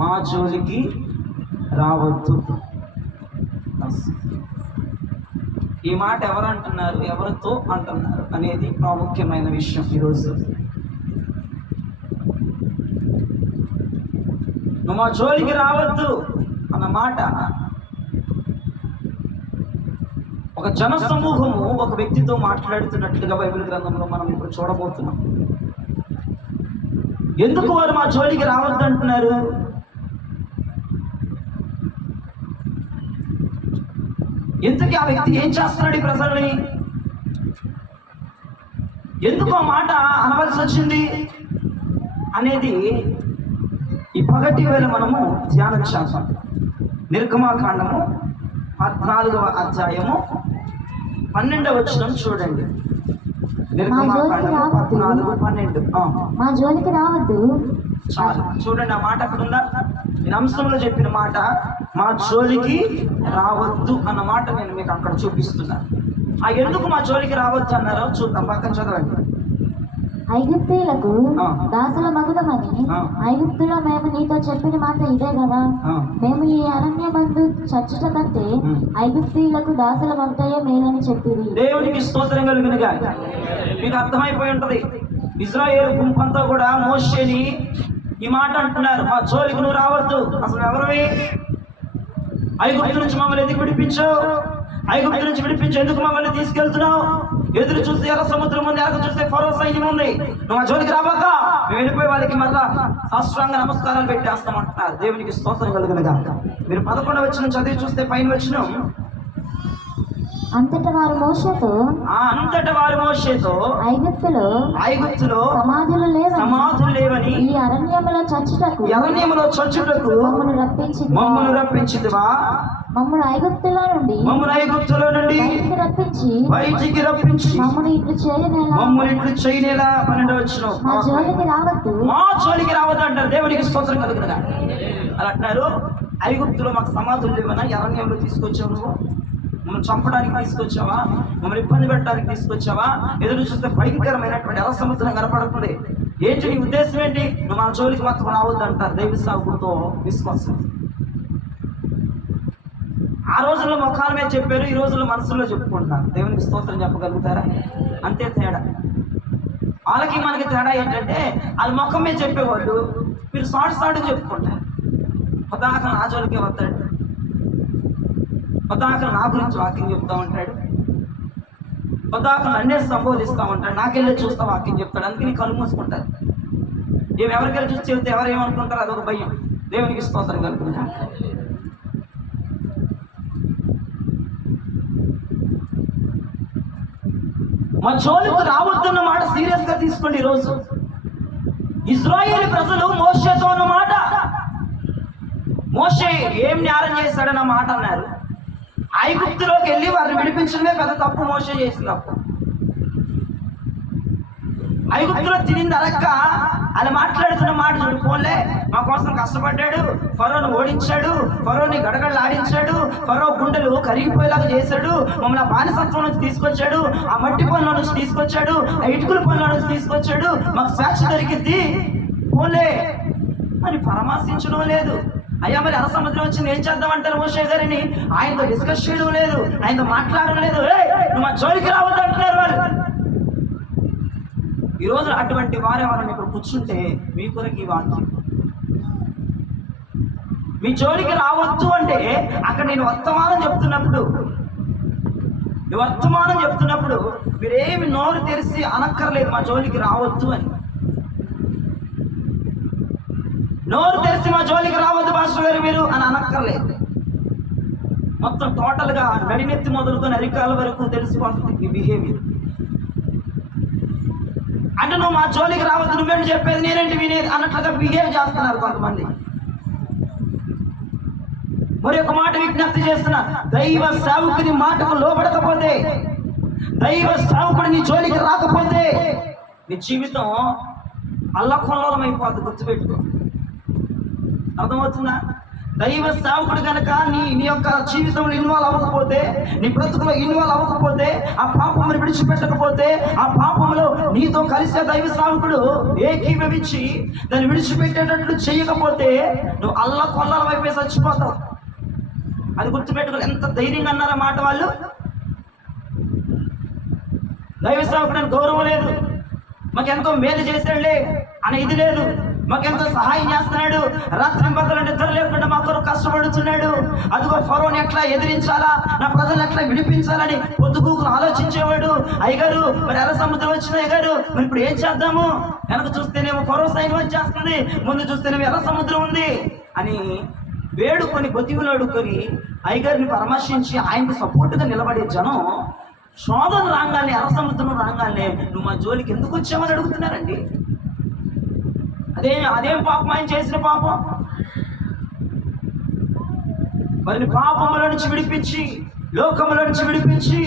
మా జోలికి రావద్దు. ఈ మాట ఎవరు అంటున్నారు, ఎవరితో అంటున్నారు అనేది ప్రాముఖ్యమైన విషయం. ఈరోజు నువ్వు మా జోలికి రావద్దు అన్న మాట ఒక జన సమూహము ఒక వ్యక్తితో మాట్లాడుతున్నట్లుగా బైబిల్ గ్రంథంలో మనం ఇప్పుడు చూడబోతున్నాం. ఎందుకు వారు మా జోలికి రావద్దు అంటున్నారు? ఎందుకు ఆ వ్యక్తి ఏం చేస్తున్నాడు ఈ ప్రజల్ని? ఎందుకు ఆ మాట అనవలసి వచ్చింది అనేది ఈ పగటి వేళ మనము ధ్యానం చేస్తాం. నిర్గమాకాండము 14వ అధ్యాయము 12వ వచనం చూడండి. నిర్గమాకాండము 14:12. మా జోలికి రావద్దు. చాలు చూడండి, ఆ మాట అక్కడ ఉందా? నేను అంశంలో చెప్పిన మాట మా జోలికి రావద్దు అన్న మాట నేను మీకు అక్కడ చూపిస్తున్నాను. ఆ ఎందుకు మా జోలికి రావద్దు అన్నారో చూద్దాం. పక్కన చదవండి. ఐగుప్తీయులకు దాసుల మగుదమని ఐగుప్తులో మేము నీతో చెప్పిన మాట ఇదే కదా. మేము ఈ అరణ్యమందు చచ్చుట కంటే ఐగుప్తీయులకు దాసుల మగుదయే మేలని చెప్పింది. దేవునికి స్తోత్రం కలుగునుగా. మీకు అర్థమైపోయి ఉంటది, ఇశ్రాయేలు గుంపంతా కూడా మోషేని ఈ మాట అంటున్నారు, మా జోలికి నువ్వు రావద్దు. అసలు ఎవరివి? ఐగుప్తు నుంచి మమ్మల్ని ఎందుకు విడిపించావు? ఐగుప్తు నుంచి విడిపించి ఎందుకు మమ్మల్ని తీసుకెళ్తున్నావు? ఎదురు చూస్తే ఎర్ర సముద్రం ఉంది, ఎదురు చూస్తే ఫరో సైన్యం ఉంది. నువ్వు ఆ జోలికి రాబాక, మేము వెళ్ళిపోయి వాళ్ళకి మళ్ళా సాష్టాంగ నమస్కారాలు పెట్టేస్తామంటున్నారు. దేవునికి స్తోత్రం కలుగునుగా. మీరు 11వ వచనం చదివి చూస్తే పైన వచనం, అంతటా వారు మోషేతో ఐగుప్తులో సమాధులు లేవని ఈ అరణ్యములో చచ్చుటకు మమ్మల్ని రప్పించితివా? మమ్మల్ని ఐగుప్తులో నుండి బయటికి రప్పించి మమ్మల్ని ఇట్లు చేయనేలా. 12వ వచనం, మా జోలికి రావద్దు అంటారు. దేవునికి స్తోత్రం కలుగునుగా. అలా అంటున్నారు, ఐగుప్తులో మాకు సమాధులు లేవనా? అరణ్యంలో తీసుకొచ్చావు నువ్వు? మమ్మల్ని చంపడానికి తీసుకొచ్చావా? మమ్మల్ని ఇబ్బంది పెట్టడానికి తీసుకొచ్చావా? ఎదురు చూస్తే భయంకరమైనటువంటి ఎర్ర సముద్రం కనపడుతుంది. ఏంటి నీ ఉద్దేశం ఏంటి? నువ్వు మన జోలికి మాత్రం రావద్దు అంటారు. దైవ సాగుతో విశ్వాసం. ఆ రోజుల్లో ముఖాల మీద చెప్పారు, ఈ రోజుల్లో మనసులో చెప్పుకుంటున్నారు. దేవునికి స్తోత్రం చెప్పగలుగుతారా? అంతే తేడా. వాళ్ళకి మనకి తేడా ఏంటంటే, వాళ్ళ ముఖం మీద చెప్పేవాళ్ళు మీరు సాటుగా చెప్పుకుంటారు. పదాక నా జోలికే వస్తాడు, పదాక నా గురించి వాక్యం చెప్తా ఉంటాడు, పదాక నన్నే సంబోధిస్తూ ఉంటాడు, నాకెళ్ళి చూస్తా వాక్యం చెప్తాడు. అందుకని కళ్ళు మూసుకుంటారు. ఎవరికెళ్ళి చూసి చెబితే ఎవరు ఏమనుకుంటారు, అదొక భయం. దేవునికి స్తోత్రం కలుగుతుంది. మా జోలికి రావద్దన్న మాట సీరియస్ గా తీసుకోండి. ఈరోజు ఇశ్రాయేలు ప్రజలు మోషేతో అన్న మాట, మోషే ఏం నేరం చేశాడన్న మాట అన్నారు. ఐగుప్తులోకి వెళ్ళి వారిని విడిపించడమే పెద్ద తప్పు మోషే చేసిన తప్పు. ఐగుప్తులో తినింది అరక్క అని మాట్లాడుతున్న మాట చూడు. పోన్లే, మా కోసం కష్టపడ్డాడు, ఫరోను ఓడించాడు, ఫరోని గడగడలు ఆడించాడు, ఫరో గుండెలు కరిగిపోయేలాగా చేశాడు, మమ్మల్ని ఆ బానిసత్వం నుంచి తీసుకొచ్చాడు, ఆ మట్టి పనుల నుంచి తీసుకొచ్చాడు, ఆ ఇటుకల పనుల నుంచి తీసుకొచ్చాడు, మాకు స్వేచ్ఛ దొరికింది, పోన్లే అని పరామర్శించడం లేదు. అయ్యా మరి ఎర్ర సముద్రం వచ్చింది ఏం చేద్దామంటారు మోషే గారిని? ఆయనతో డిస్కస్ చేయడం లేదు, ఆయనతో మాట్లాడడం లేదు. నువ్వు మా జోలికి రావద్దు అంటున్నారు వాళ్ళు. ఈరోజు అటువంటి వారు ఎవరైనా ఇప్పుడు కూర్చుంటే మీ కొరకు ఈ వాక్యం, మీ జోలికి రావద్దు అంటే అక్కడ నేను వర్తమానం చెప్తున్నప్పుడు మీరేమి నోరు తెరిచి అనక్కర్లేదు మా జోలికి రావద్దు అని. నోరు తెరిచి మా జోలికి రావద్దు పాస్టర్ గారు మీరు అని అనక్కర్లేదు. మొత్తం టోటల్గా నడినెత్తి మొదలుకొని అరికాల వరకు తెలిసిపోతుంది మీ బిహేవియర్. అంటే నువ్వు మా జోలికి రావద్దు, నువ్వేంటి చెప్పేది నేనేంటి వినేది అన్నట్లుగా బిహేవ్ చేస్తున్నారు కొంతమంది. మరి ఒక మాట విజ్ఞప్తి చేస్తున్నా, దైవ సేవకుని మాటకు లోబడకపోతే, దైవ సేవకుడు నీ జోలికి రాకపోతే నీ జీవితం అల్లకొల్లోలం అయిపోద్ది. గుర్తుపెట్టుకో, అర్థమవుతుందా? దైవ సేవకుడు కనుక నీ యొక్క జీవితంలో ఇన్వాల్వ్ అవ్వకపోతే, నీ బ్రతుకులో ఇన్వాల్వ్ అవ్వకపోతే, ఆ పాపమును విడిచిపెట్టకపోతే, ఆ పాపంలో నీతో కలిసే దైవ సేవకుడు ఏకీభవించి దాన్ని విడిచిపెట్టేటట్లు చేయకపోతే నువ్వు కొల్లల వైపే చచ్చిపోతావు. అది గుర్తుపెట్టుకోవాలి. ఎంత ధైర్యంగా అన్నారా మాట వాళ్ళు. దైవ సేవకుడు గౌరవం లేదు, మాకెంతో మేలు చేశాడులే అనే ఇది లేదు, మాకెంతో సహాయం చేస్తున్నాడు, రాత్రి పగలు నిద్ర లేకుండా మా కొరకు కష్టపడుతున్నాడు, అదిగో ఫరోని ఎట్లా ఎదిరించాలా, నా ప్రజలు ఎట్లా విడిపించాలని పొద్దుగూకులు ఆలోచించేవాడు. అయ్యగారు మరి ఎర్ర సముద్రం వచ్చింది, అయ్యగారు మరి ఇప్పుడు ఏం చేద్దాము, వెనక చూస్తేనేమో ఫరో సైన్యం వచ్చేస్తుంది, ముందు చూస్తేనేమో ఎర్ర సముద్రం ఉంది అని వేడుకొని బతికులు అడుక్కొని అయ్యగారిని పరామర్శించి ఆయనకు సపోర్టుగా నిలబడే జనం శోధన రాగానే, ఎర్ర సముద్రం రాగానే నువ్వు మా జోలికి ఎందుకు వచ్చామని అడుగుతున్నారండి. అదేం పాపం ఆయన చేసిన పాపం. మరి పాపముల నుంచి విడిపించి, లోకముల నుంచి విడిపించి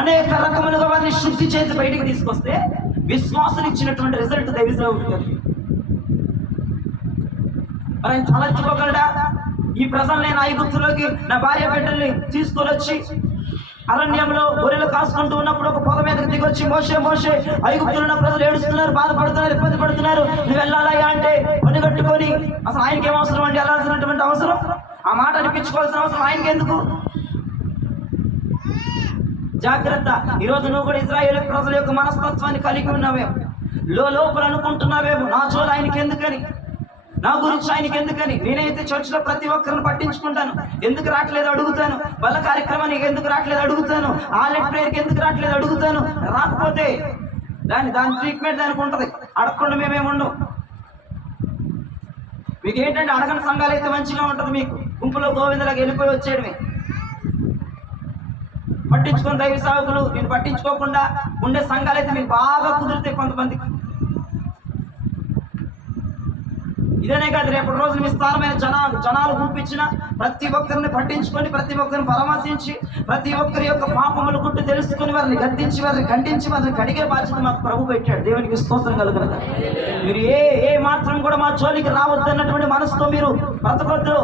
అనేక రకములుగా వారిని శుద్ధి చేసి బయటికి తీసుకొస్తే విశ్వాసం ఇచ్చినటువంటి రిజల్ట్ దైవసేవకుడు. మరి ఆయన తలెత్తుకోగలడా? ఈ ప్రజలు నేను ఐగుప్తులోకి నా భార్య బిడ్డల్ని తీసుకొని వచ్చి అరణ్యంలో గొర్రెలు కాసుకుంటూ ఉన్నప్పుడు ఒక పొద మీదకి దిగొచ్చి మోషే మోషే ఐగుప్తులు ఉన్న ప్రజలు ఏడుస్తున్నారు, బాధపడుతున్నారు, ఇబ్బంది పడుతున్నారు, నువ్వు వెళ్ళాలయ్యా అంటే పని కట్టుకొని అసలు ఆయనకి ఏం అవసరం అండి, వెళ్ళాల్సినటువంటి అవసరం, ఆ మాట అనిపించుకోవాల్సిన అవసరం ఆయనకి ఎందుకు? జాగ్రత్త. ఈరోజు నువ్వు కూడా ఇశ్రాయేలు ప్రజల యొక్క మనస్తత్వాన్ని కలిగి ఉన్నావేమో, లోపల అనుకుంటున్నావేమో నా చోటు ఆయనకి ఎందుకని, నా గురించి ఆయనకి ఎందుకని. నేనైతే చర్చిలో ప్రతి ఒక్కరిని పట్టించుకుంటాను, ఎందుకు రావట్లేదు అడుగుతాను, వాళ్ళ కార్యక్రమానికి ఎందుకు రావట్లేదు అడుగుతాను, ఆలెట్ ప్రేయర్కి ఎందుకు రావట్లేదు అడుగుతాను. రాకపోతే దాని ట్రీట్మెంట్ దానికి ఉంటుంది, అడగకుండా మేమేముండవు. మీకు ఏంటంటే అడగని సంఘాలు అయితే మంచిగా ఉంటుంది, మీకు గుంపులో గోవిందలాగా వెళ్ళిపోయి వచ్చేయడమే. పట్టించుకొని దైవ సేవకులు నేను పట్టించుకోకుండా ఉండే సంఘాలు అయితే మీకు బాగా కుదిరితే కొంతమందికి. ఇదనే కాదు, రేపటి రోజున విస్తారమైన జనాలు గుంపించిన ప్రతి ఒక్కరిని పట్టించుకొని, ప్రతి ఒక్కరిని పరామర్శించి, ప్రతి ఒక్కరి యొక్క పాపములు గుట్టు తెలుసుకుని వారిని గద్దించి, వారిని ఖండించి, వారిని కడిగే బాధ్యత మాకు ప్రభు పెట్టాడు. దేవునికి స్తోత్రం కలుగును. మీరు ఏ మాత్రం కూడా మా జోలికి రావద్దన్నటువంటి మనసుతో మీరు బ్రతకొద్దు.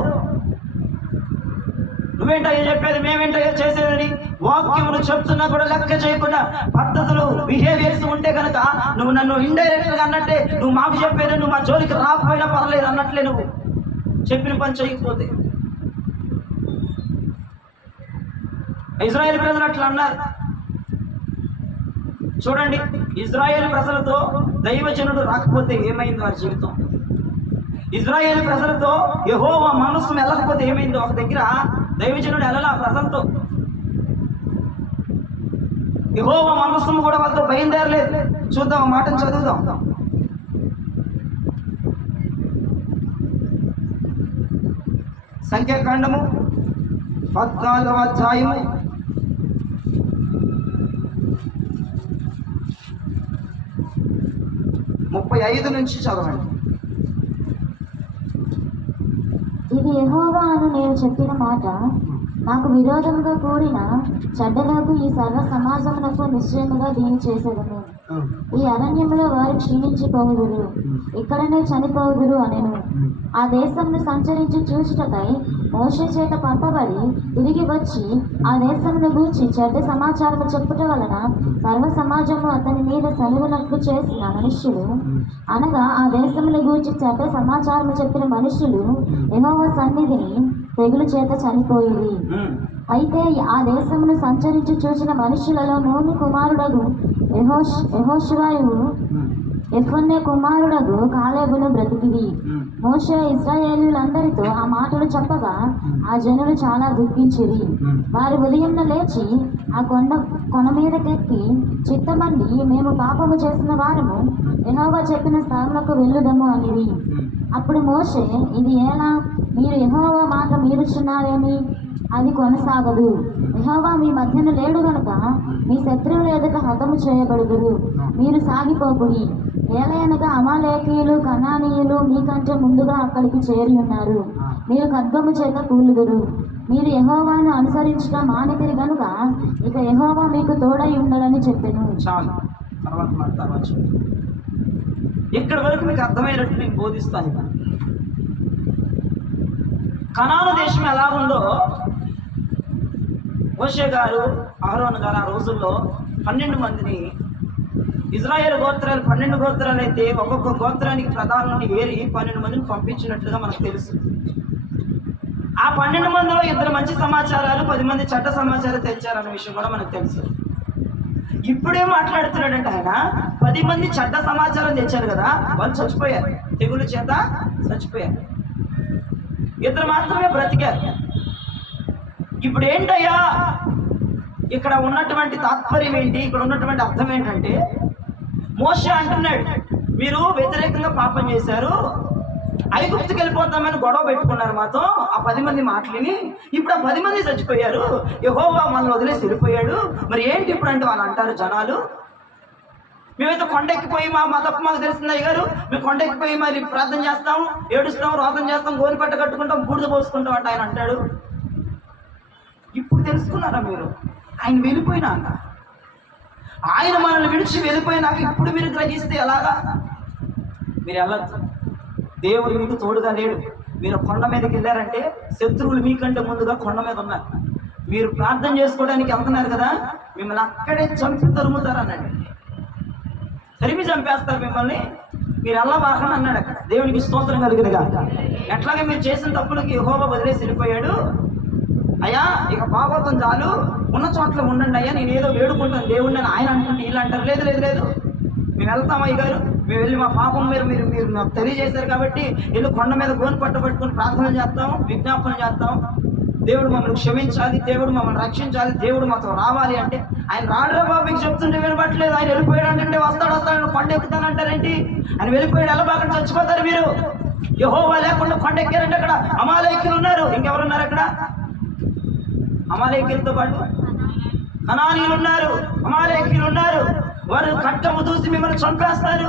నువ్వేంటో చెప్పేది, మేమేంటో చేసేదని వాక్యములు చెప్తున్నా కూడా లెక్క చేయకుండా పద్ధతులు బిహేవియర్స్ ఉంటే కనుక నువ్వు నన్ను ఇండైరెక్ట్గా అన్నట్టే, నువ్వు మాకు చెప్పేది నువ్వు మా జోలికి రాకపోయినా పర్లేదు అన్నట్లే నువ్వు చెప్పిన పని చేయకపోతే. ఇశ్రాయేలు ప్రజలు అట్లా అన్నారు. చూడండి, ఇశ్రాయేలు ప్రజలతో దైవజనుడు రాకపోతే ఏమైంది వారి జీవితం, ఇశ్రాయేలు ప్రజలతో యెహోవా మనస్సు వెళ్ళకపోతే ఏమైందో. ఒక దగ్గర దైవజనుడు వెళ్ళాల ప్రజలతో, యెహోవా మనస్సును కూడా వాళ్ళతో బయలుదేరలేదు. చూద్దాం, ఆ మాటను చదువుదాం. సంఖ్యాకాండము 14వ అధ్యాయము 35 నుంచి చదవండి. ఇది యెహోవా అని నేను చెప్పిన మాట, నాకు విరోధంగా కూడిన చెడ్డలకు ఈ సర్వ సమాజమునకు నిశ్చయముగా దీని చేసేదను. ఈ అరణ్యంలో వారు క్షీణించిపోవుదురు, ఇక్కడనే చనిపోవుదురు అనెను. ఆ దేశంను సంచరించి చూచుటకై మోషే చేత పంపబడి తిరిగి వచ్చి ఆ దేశమును గూర్చి చెడ్డ సమాచారము చెప్పుట వలన సర్వ సమాజము అతని మీద సలుగునట్లు చేసిన మనుష్యులు, అనగా ఆ దేశమును గూర్చి చెడ్డ సమాచారము చెప్పిన మనుష్యులు యెహోవా సన్నిధిని తెగులు చేత చనిపోయింది. అయితే ఆ దేశమును సంచరించి చూసిన మనుషులలో నూని కుమారుడగు యెహోషువయు యెఫున్నె కుమారుడగు కాలేబును బ్రతికివి. మోషే ఇశ్రాయేలీయులందరితో ఆ మాటలు చెప్పగా ఆ జనులు చాలా దుఃఖించిరి. వారు ఉదయంన లేచి ఆ కొన మీదకెక్కి చిత్తమండి మేము పాపము చేసిన వారము యెహోవా చెప్పిన స్థలములకు వెళ్ళుదము అనిరి. అప్పుడు మోషే, ఇది ఎలా, మీరు యెహోవా మాట మీరుచున్నారేమి, అది కొనసాగదు. యెహోవా మీ మధ్యన లేడు గనుక మీ శత్రువుల ఎదుట హతము చేయబడుదురు. మీరు సాగిపోకుడి. ఏలయనగా అమాలేకీయులు కనానీయులు మీకంటే ముందుగా అక్కడికి చేరి ఉన్నారు. మీరు ఖడ్గము చేత కూలుదురు. మీరు యెహోవాను అనుసరించడం మానితిరి గనుక ఇక యెహోవా మీకు తోడై ఉండడని చెప్పెను. చాలు, తర్వాత ఇక్కడ వరకు మీకు అర్థమైనట్టు నేను బోధిస్తాను. కనాను దేశం ఎలా ఉందో మోషే గారు, అహరోను గారు ఆ రోజుల్లో 12 మందిని, ఇజ్రాయేల్ గోత్రాలు 12 గోత్రాలు అయితే ఒక్కొక్క గోత్రానికి ప్రధానుని ఏరి 12 మందిని పంపించినట్లుగా మనకు తెలుసు. ఆ 12 మందిలో 2 మంచి సమాచారాలు, 10 మంది చెడ్డ సమాచారాలు తెచ్చారన్న విషయం కూడా మనకు తెలుసు. ఇప్పుడేం మాట్లాడుతున్నాడంటే ఆయన 10 మంది చెడ్డ సమాచారం తెచ్చారు కదా, వాళ్ళు చచ్చిపోయారు, తెగులు చేత చచ్చిపోయారు. 2 మాత్రమే బ్రతికారు. ఇప్పుడు ఏంటయ్యా ఇక్కడ ఉన్నటువంటి తాత్పర్యం ఏంటి, ఇక్కడ ఉన్నటువంటి అర్థం ఏంటంటే, మోషే అంటున్నాడు, మీరు వ్యతిరేకంగా పాపం చేశారు, ఐగుప్తుకి వెళ్ళిపోతామని గొడవ పెట్టుకున్నారు మాతో, ఆ 10 మంది మాటలిని. ఇప్పుడు ఆ 10 మంది చచ్చిపోయారు, యెహోవా మనల్ని వదిలేసి వెళ్ళిపోయాడు. మరి ఏంటి ఇప్పుడు అంటే వాళ్ళు అంటారు జనాలు, మేమైతే కొండెక్కిపోయి మా తప్పు మాకు తెలిసింది అయ్యారు, మేము కొండెక్కిపోయి మరి ప్రార్థన చేస్తాం, ఏడుస్తాం, రోదన చేస్తాం, గోలిపట్ట కట్టుకుంటాం, బూడిద పోసుకుంటాం అంటే ఆయన అంటాడు. ఇప్పుడు తెలుసుకున్నారా మీరు? ఆయన వెళ్ళిపోయినాక, ఆయన మనల్ని విడిచి వెళ్ళిపోయినాక ఇప్పుడు మీరు గ్రహిస్తే ఎలాగా? మీరు వెళ్ళొద్దు, దేవుడు మీకు తోడుగా లేడు. మీరు కొండ మీదకి వెళ్ళారంటే శత్రువులు మీకంటే ముందుగా కొండ మీద ఉన్నారు. మీరు ప్రార్థన చేసుకోవడానికి వెళ్తున్నారు కదా, మిమ్మల్ని అక్కడే చంపి తరుముతారు అన్నాడు. తరిమి చంపేస్తారు మిమ్మల్ని, మీరు వెళ్ళబాకండి అన్నాడు అక్కడ. దేవునికి స్తోత్రం కలిగినగా. ఎట్లాగే మీరు చేసిన తప్పులకి యెహోవా వదిలేసి వెళ్ళిపోయాడు. అయ్యా ఇక భాగవతం చాలు, ఉన్న చోట్ల ఉండండి అయ్యా, నేను ఏదో వేడుకుంటాను దేవుడిని అని ఆయన అనుకుంటే వీళ్ళు అంటారు, లేదు లేదు లేదు మేము వెళ్తాం అయ్య గారు, మేము వెళ్ళి మా పాపం మీరు నాకు తెలియజేశారు కాబట్టి వెళ్ళి కొండ మీద గోను పట్టుకొని ప్రార్థన చేస్తాం, విజ్ఞాపన చేస్తాం, దేవుడు మమ్మల్ని క్షమించాలి, దేవుడు మమ్మల్ని రక్షించాలి, దేవుడు మాతో రావాలి అంటే ఆయన రాడురా బాబు మీకు చెప్తుంటే వినపట్లేదు. ఆయన వెళ్ళిపోయాడు అంటే వస్తాడు కొండ ఎక్కుతానంటారేంటి? ఆయన వెళ్ళిపోయాడు, ఎలా బాగా చచ్చిపోతారు మీరు. యెహోవా లేకుండా కొండ ఎక్కారంటే అక్కడ అమాలేకీయులు ఉన్నారు. ఇంకెవరున్నారు అక్కడ? అమాలేకీయులతో పాటు కనానీయులు ఉన్నారు, అమాలేకీయులు ఉన్నారు. వారు కట్టము దూసి మిమ్మల్ని చంపేస్తారు,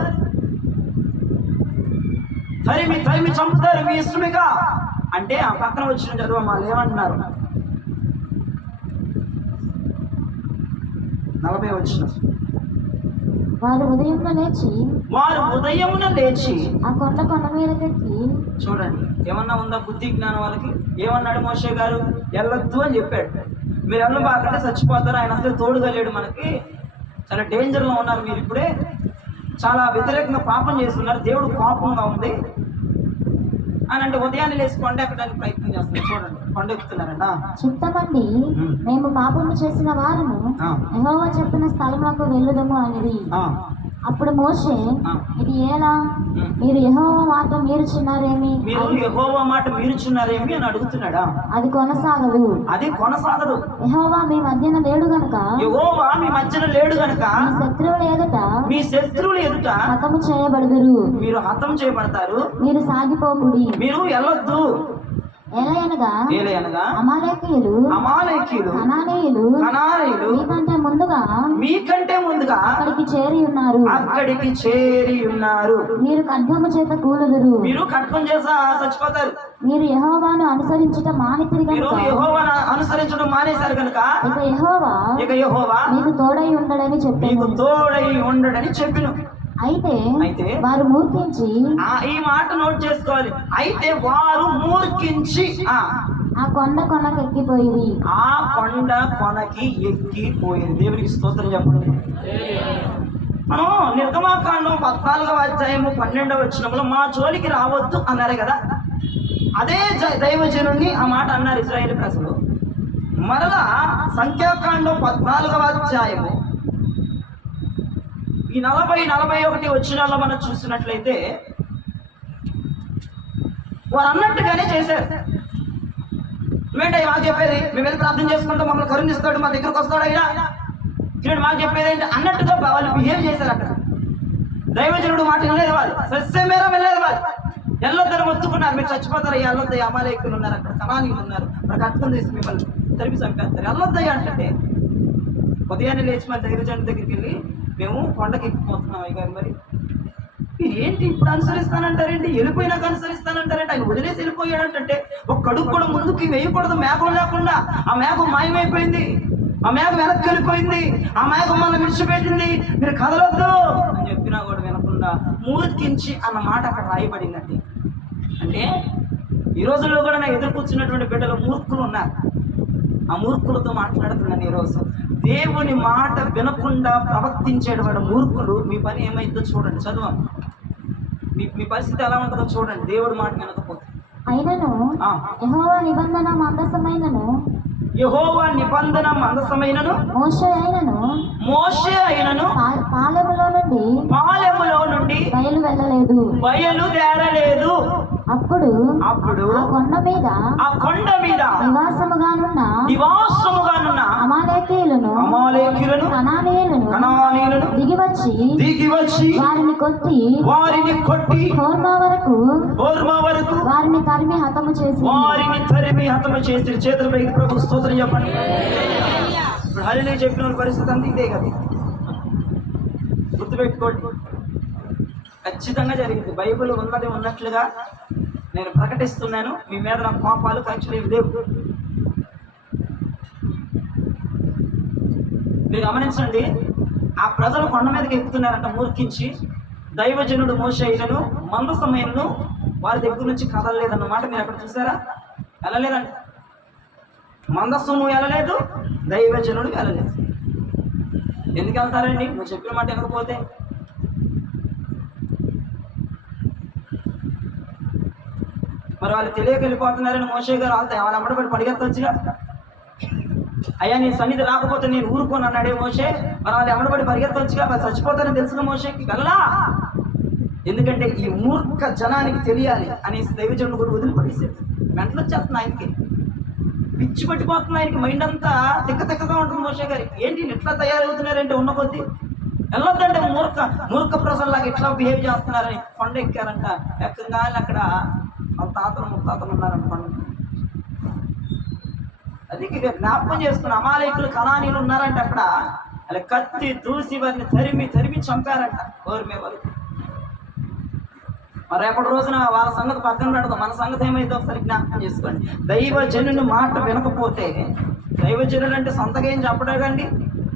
తరిమి చంపుతారు మీ ఇష్టమిగా అంటే. ఆ పక్కన వచ్చిన చదువు వాళ్ళు ఏమంటున్నారు? 40 వచ్చిన వారు ఉదయమున లేచి ఆ కొండ మీదకెక్కి. చూడండి, ఏమన్నా ఉందా బుద్ధి జ్ఞానం వాళ్ళకి? ఏమన్నాడు మోషే గారు? వెళ్ళొద్దు అని చెప్పాడు. మీరు వెళ్ళబాకంటే చచ్చిపోతారు, ఆయన అసలు తోడుగా లేడు మనకి, చాలా డేంజర్లో ఉన్నారు మీరు, ఇప్పుడే చాలా వ్యతిరేకంగా పాపం చేస్తున్నారు, దేవుడు కోపంగా ఉంది అని అంటే ఉదయాన్నే లేచి కొండ ఎక్కడానికి ప్రయత్నం చేస్తున్నారు. చూడండి, కొండ ఎక్కుతున్నారంట. చిత్తమండి మేము పాపము చేసిన వారము యెహోవా చెప్పిన స్థలములకు వెళ్ళుదము అనేది. అప్పుడు మోషే, ఇది ఎలా? మీరు యెహోవా మాట మీరుచున్నారేమి అని అడుగుతున్నాడా? అది కొనసాగదు. యెహోవా మీ మధ్యన లేడు గనుక, మీ శత్రువులు ఎదుట హతము చేయబడుదురు. మీరు హతం చేయబడతారు. మీరు సాగిపోకుడి, మీరు వెళ్ళొద్దు. ఏలయనగా అమాలేకీయులు కనానీయులు మీకంటే ముందుగా అక్కడికి చేరి ఉన్నారు. మీరు ఖడ్గము చేత కూలుదురు. మీరు ఖడ్గం చేసి చచ్చిపోతారు. మీరు యెహోవాను అనుసరించడం మానేశారు కనుక ఇక యెహోవా మీకు తోడై ఉండడని చెప్పెను. అయితే వారు మూర్ఖించి, ఈ మాట నోట్ చేసుకోవాలి, అయితే వారు మూర్ఖించి ఆ కొండ కొనకెక్కిపోయింది. ఆ కొండ కొనకి ఎక్కిపోయింది. దేవునికి స్తోత్రం చెప్పండి. మనం నిర్గమాకాండం 14వ అధ్యాయము 12వ వచనంలో మా జోలికి రావద్దు అన్నారు కదా, అదే దైవజనుడిని ఆ మాట అన్నారు ఇశ్రాయేలు ప్రజలు. మరలా సంఖ్యాకాండం 14వ అధ్యాయము ఈ 40-41 వచనాల్లో మనం చూసినట్లయితే వారు అన్నట్టుగానే చేశారు. నువ్వేంటి మాకు చెప్పేది? మేము వెళ్ళి ప్రార్థన చేసుకుంటాం, మమ్మల్ని కరుణిస్తాడు, మా దగ్గరకు వస్తాడు అయినా చూడండి మాకు చెప్పేది ఏంటి అన్నట్టుగా వాళ్ళు బిహేవ్ చేశారు. అక్కడ దైవజనుడు మాట వెళ్ళలేదు, వాళ్ళు సస్యమేరా వెళ్ళలేదు, వాళ్ళు ఎల్లొద్దని మొత్తుకున్నారు. మీరు చచ్చిపోతారు, ఎల్లొద్దు, అమాలేకులు ఉన్నారు, అక్కడ కనానీయులు ఉన్నారు, మరి కట్టుకుని తీసి మిమ్మల్ని తరిమి చంపేస్తారు, ఎల్లొద్దయ్యా అంటే ఉదయాన్నే లేచి మరి దైవజనుడి దగ్గరికి వెళ్ళి మేము కొండకి ఎక్కిపోతున్నాం అయ్యారు, మరి ఏంటి ఇప్పుడు అనుసరిస్తానంటారేంటి, వెళ్ళిపోయినాక అనుసరిస్తానంటారేంటి, ఆయన వదిలేసి వెళ్ళిపోయాడంటే ఒక కడుగు కూడా ముందుకు వేయకూడదు మేఘం లేకుండా. ఆ మేఘం మాయమైపోయింది, ఆ మేఘం వెనక్కి వెళ్ళిపోయింది, ఆ మేఘం మనం విడిచిపెట్టింది, మీరు కదలొద్దు అని చెప్పినా కూడా వినకుండా మూర్ఖించి అన్న మాట అక్కడ రాయబడిందండి. అంటే ఈ రోజుల్లో కూడా నా ఎదురు కూర్చున్నటువంటి బిడ్డలు మూర్ఖులు ఉన్నారు. ఆ మూర్ఖులతో మాట్లాడుతున్నాను ఈరోజు. దేవుని మాట వినకుండా ప్రవర్తించేటువంటి మూర్ఖులు, మీ పని ఏమైందో చూడండి. చదువు, మీ పరిస్థితి ఎలా ఉంటుందో చూడండి. దేవుడి మాట వినకపోతే అయినను యెహోవా నిబంధన మందసమైనను, యెహోవా నిబంధన మందసమైనను, మోషే అయినను పాలెములో నుండి బయలుదేరలేదు. అప్పుడు ఆ కొండ మీద నివాసముగానున్న అమాలేకీయులను కనానీయులను దిగివచ్చి వారిని కొట్టి హోర్మా వరకు వారిని తరిమి హతము చేసి చేతులు పైకి ప్రభు స్తోత్రం చెప్పండి. ఇప్పుడు హల్లెలూయా చెప్పిన పరిస్థితి అంతా ఇదే కదా. గుర్తుపెట్టుకోండి, ఖచ్చితంగా జరిగింది. బైబిల్ ఉన్నది ఉన్నట్లుగా నేను ప్రకటిస్తున్నాను. మీ మీద నా కోపాలు కక్షలు లేవు. మీరు గమనించండి, ఆ ప్రజలు కొండ మీదకి ఎక్కుతున్నారంట మూర్ఖించి. దైవజనుడు మోషే అయినను మందసమైనను వారి దగ్గర నుంచి కదలలేదన్నమాట. మీరు అక్కడ చూసారా? వెళ్ళలేదండి. మందస్సు నువ్వు వెళ్ళలేదు, దైవజనుడు వెళ్ళలేదు. ఎందుకు వెళ్తారండి? నువ్వు చెప్పిన మాట వినకపోతే. మరి వాళ్ళు తెలియక వెళ్ళిపోతున్నారని మోషే గారు వాళ్ళ అమ్మడబడి పరిగెత్తవచ్చుగా. అయ్యా నీ సన్నిధి రాకపోతే నేను ఊరుకోను అన్నాడే మోషే. మరి వాళ్ళు ఎమ్మడబడి పరిగెత్తవచ్చుగా. మరి చచ్చిపోతారని తెలుసుగా మోషేకి. వెళ్ళలా, ఎందుకంటే ఈ మూర్ఖ జనానికి తెలియాలి అనేసి దైవజనుడు కూడా వదిలిపడేసాడు. వెంటనే వచ్చేస్తుంది ఆయనకి, పిచ్చి పట్టిపోతుంది ఆయనకి. మైండ్ అంతా తిక్కగా ఉంటుంది మోషే గారికి. ఏంటి ఎట్లా తయారవుతున్నారంటే ఉన్న కొద్దీ వెళ్ళొద్దంటే మూర్ఖ ప్రజల్లాగా ఎట్లా బిహేవ్ చేస్తున్నారని కొండ ఎక్కారంట. ఎక్కగా అక్కడ వాళ్ళ తాతలు ముత్తాతలు ఉన్నారనుకోండి. అది జ్ఞాపకం చేసుకుని అమాలేకులు కనానీయులు ఉన్నారంటే అక్కడ అలా కత్తి దూసి వారిని తరిమి చంపారంట ఓర్మే వరకు. మరి రేపటి రోజున వాళ్ళ సంగతి పక్కన పెడదాం, మన సంగతి ఏమైతే ఒకసారి జ్ఞాపకం చేసుకోండి. దైవజనుని మాట వినకపోతే, దైవజనుడు అంటే సొంతగా ఏం చెప్పడండి,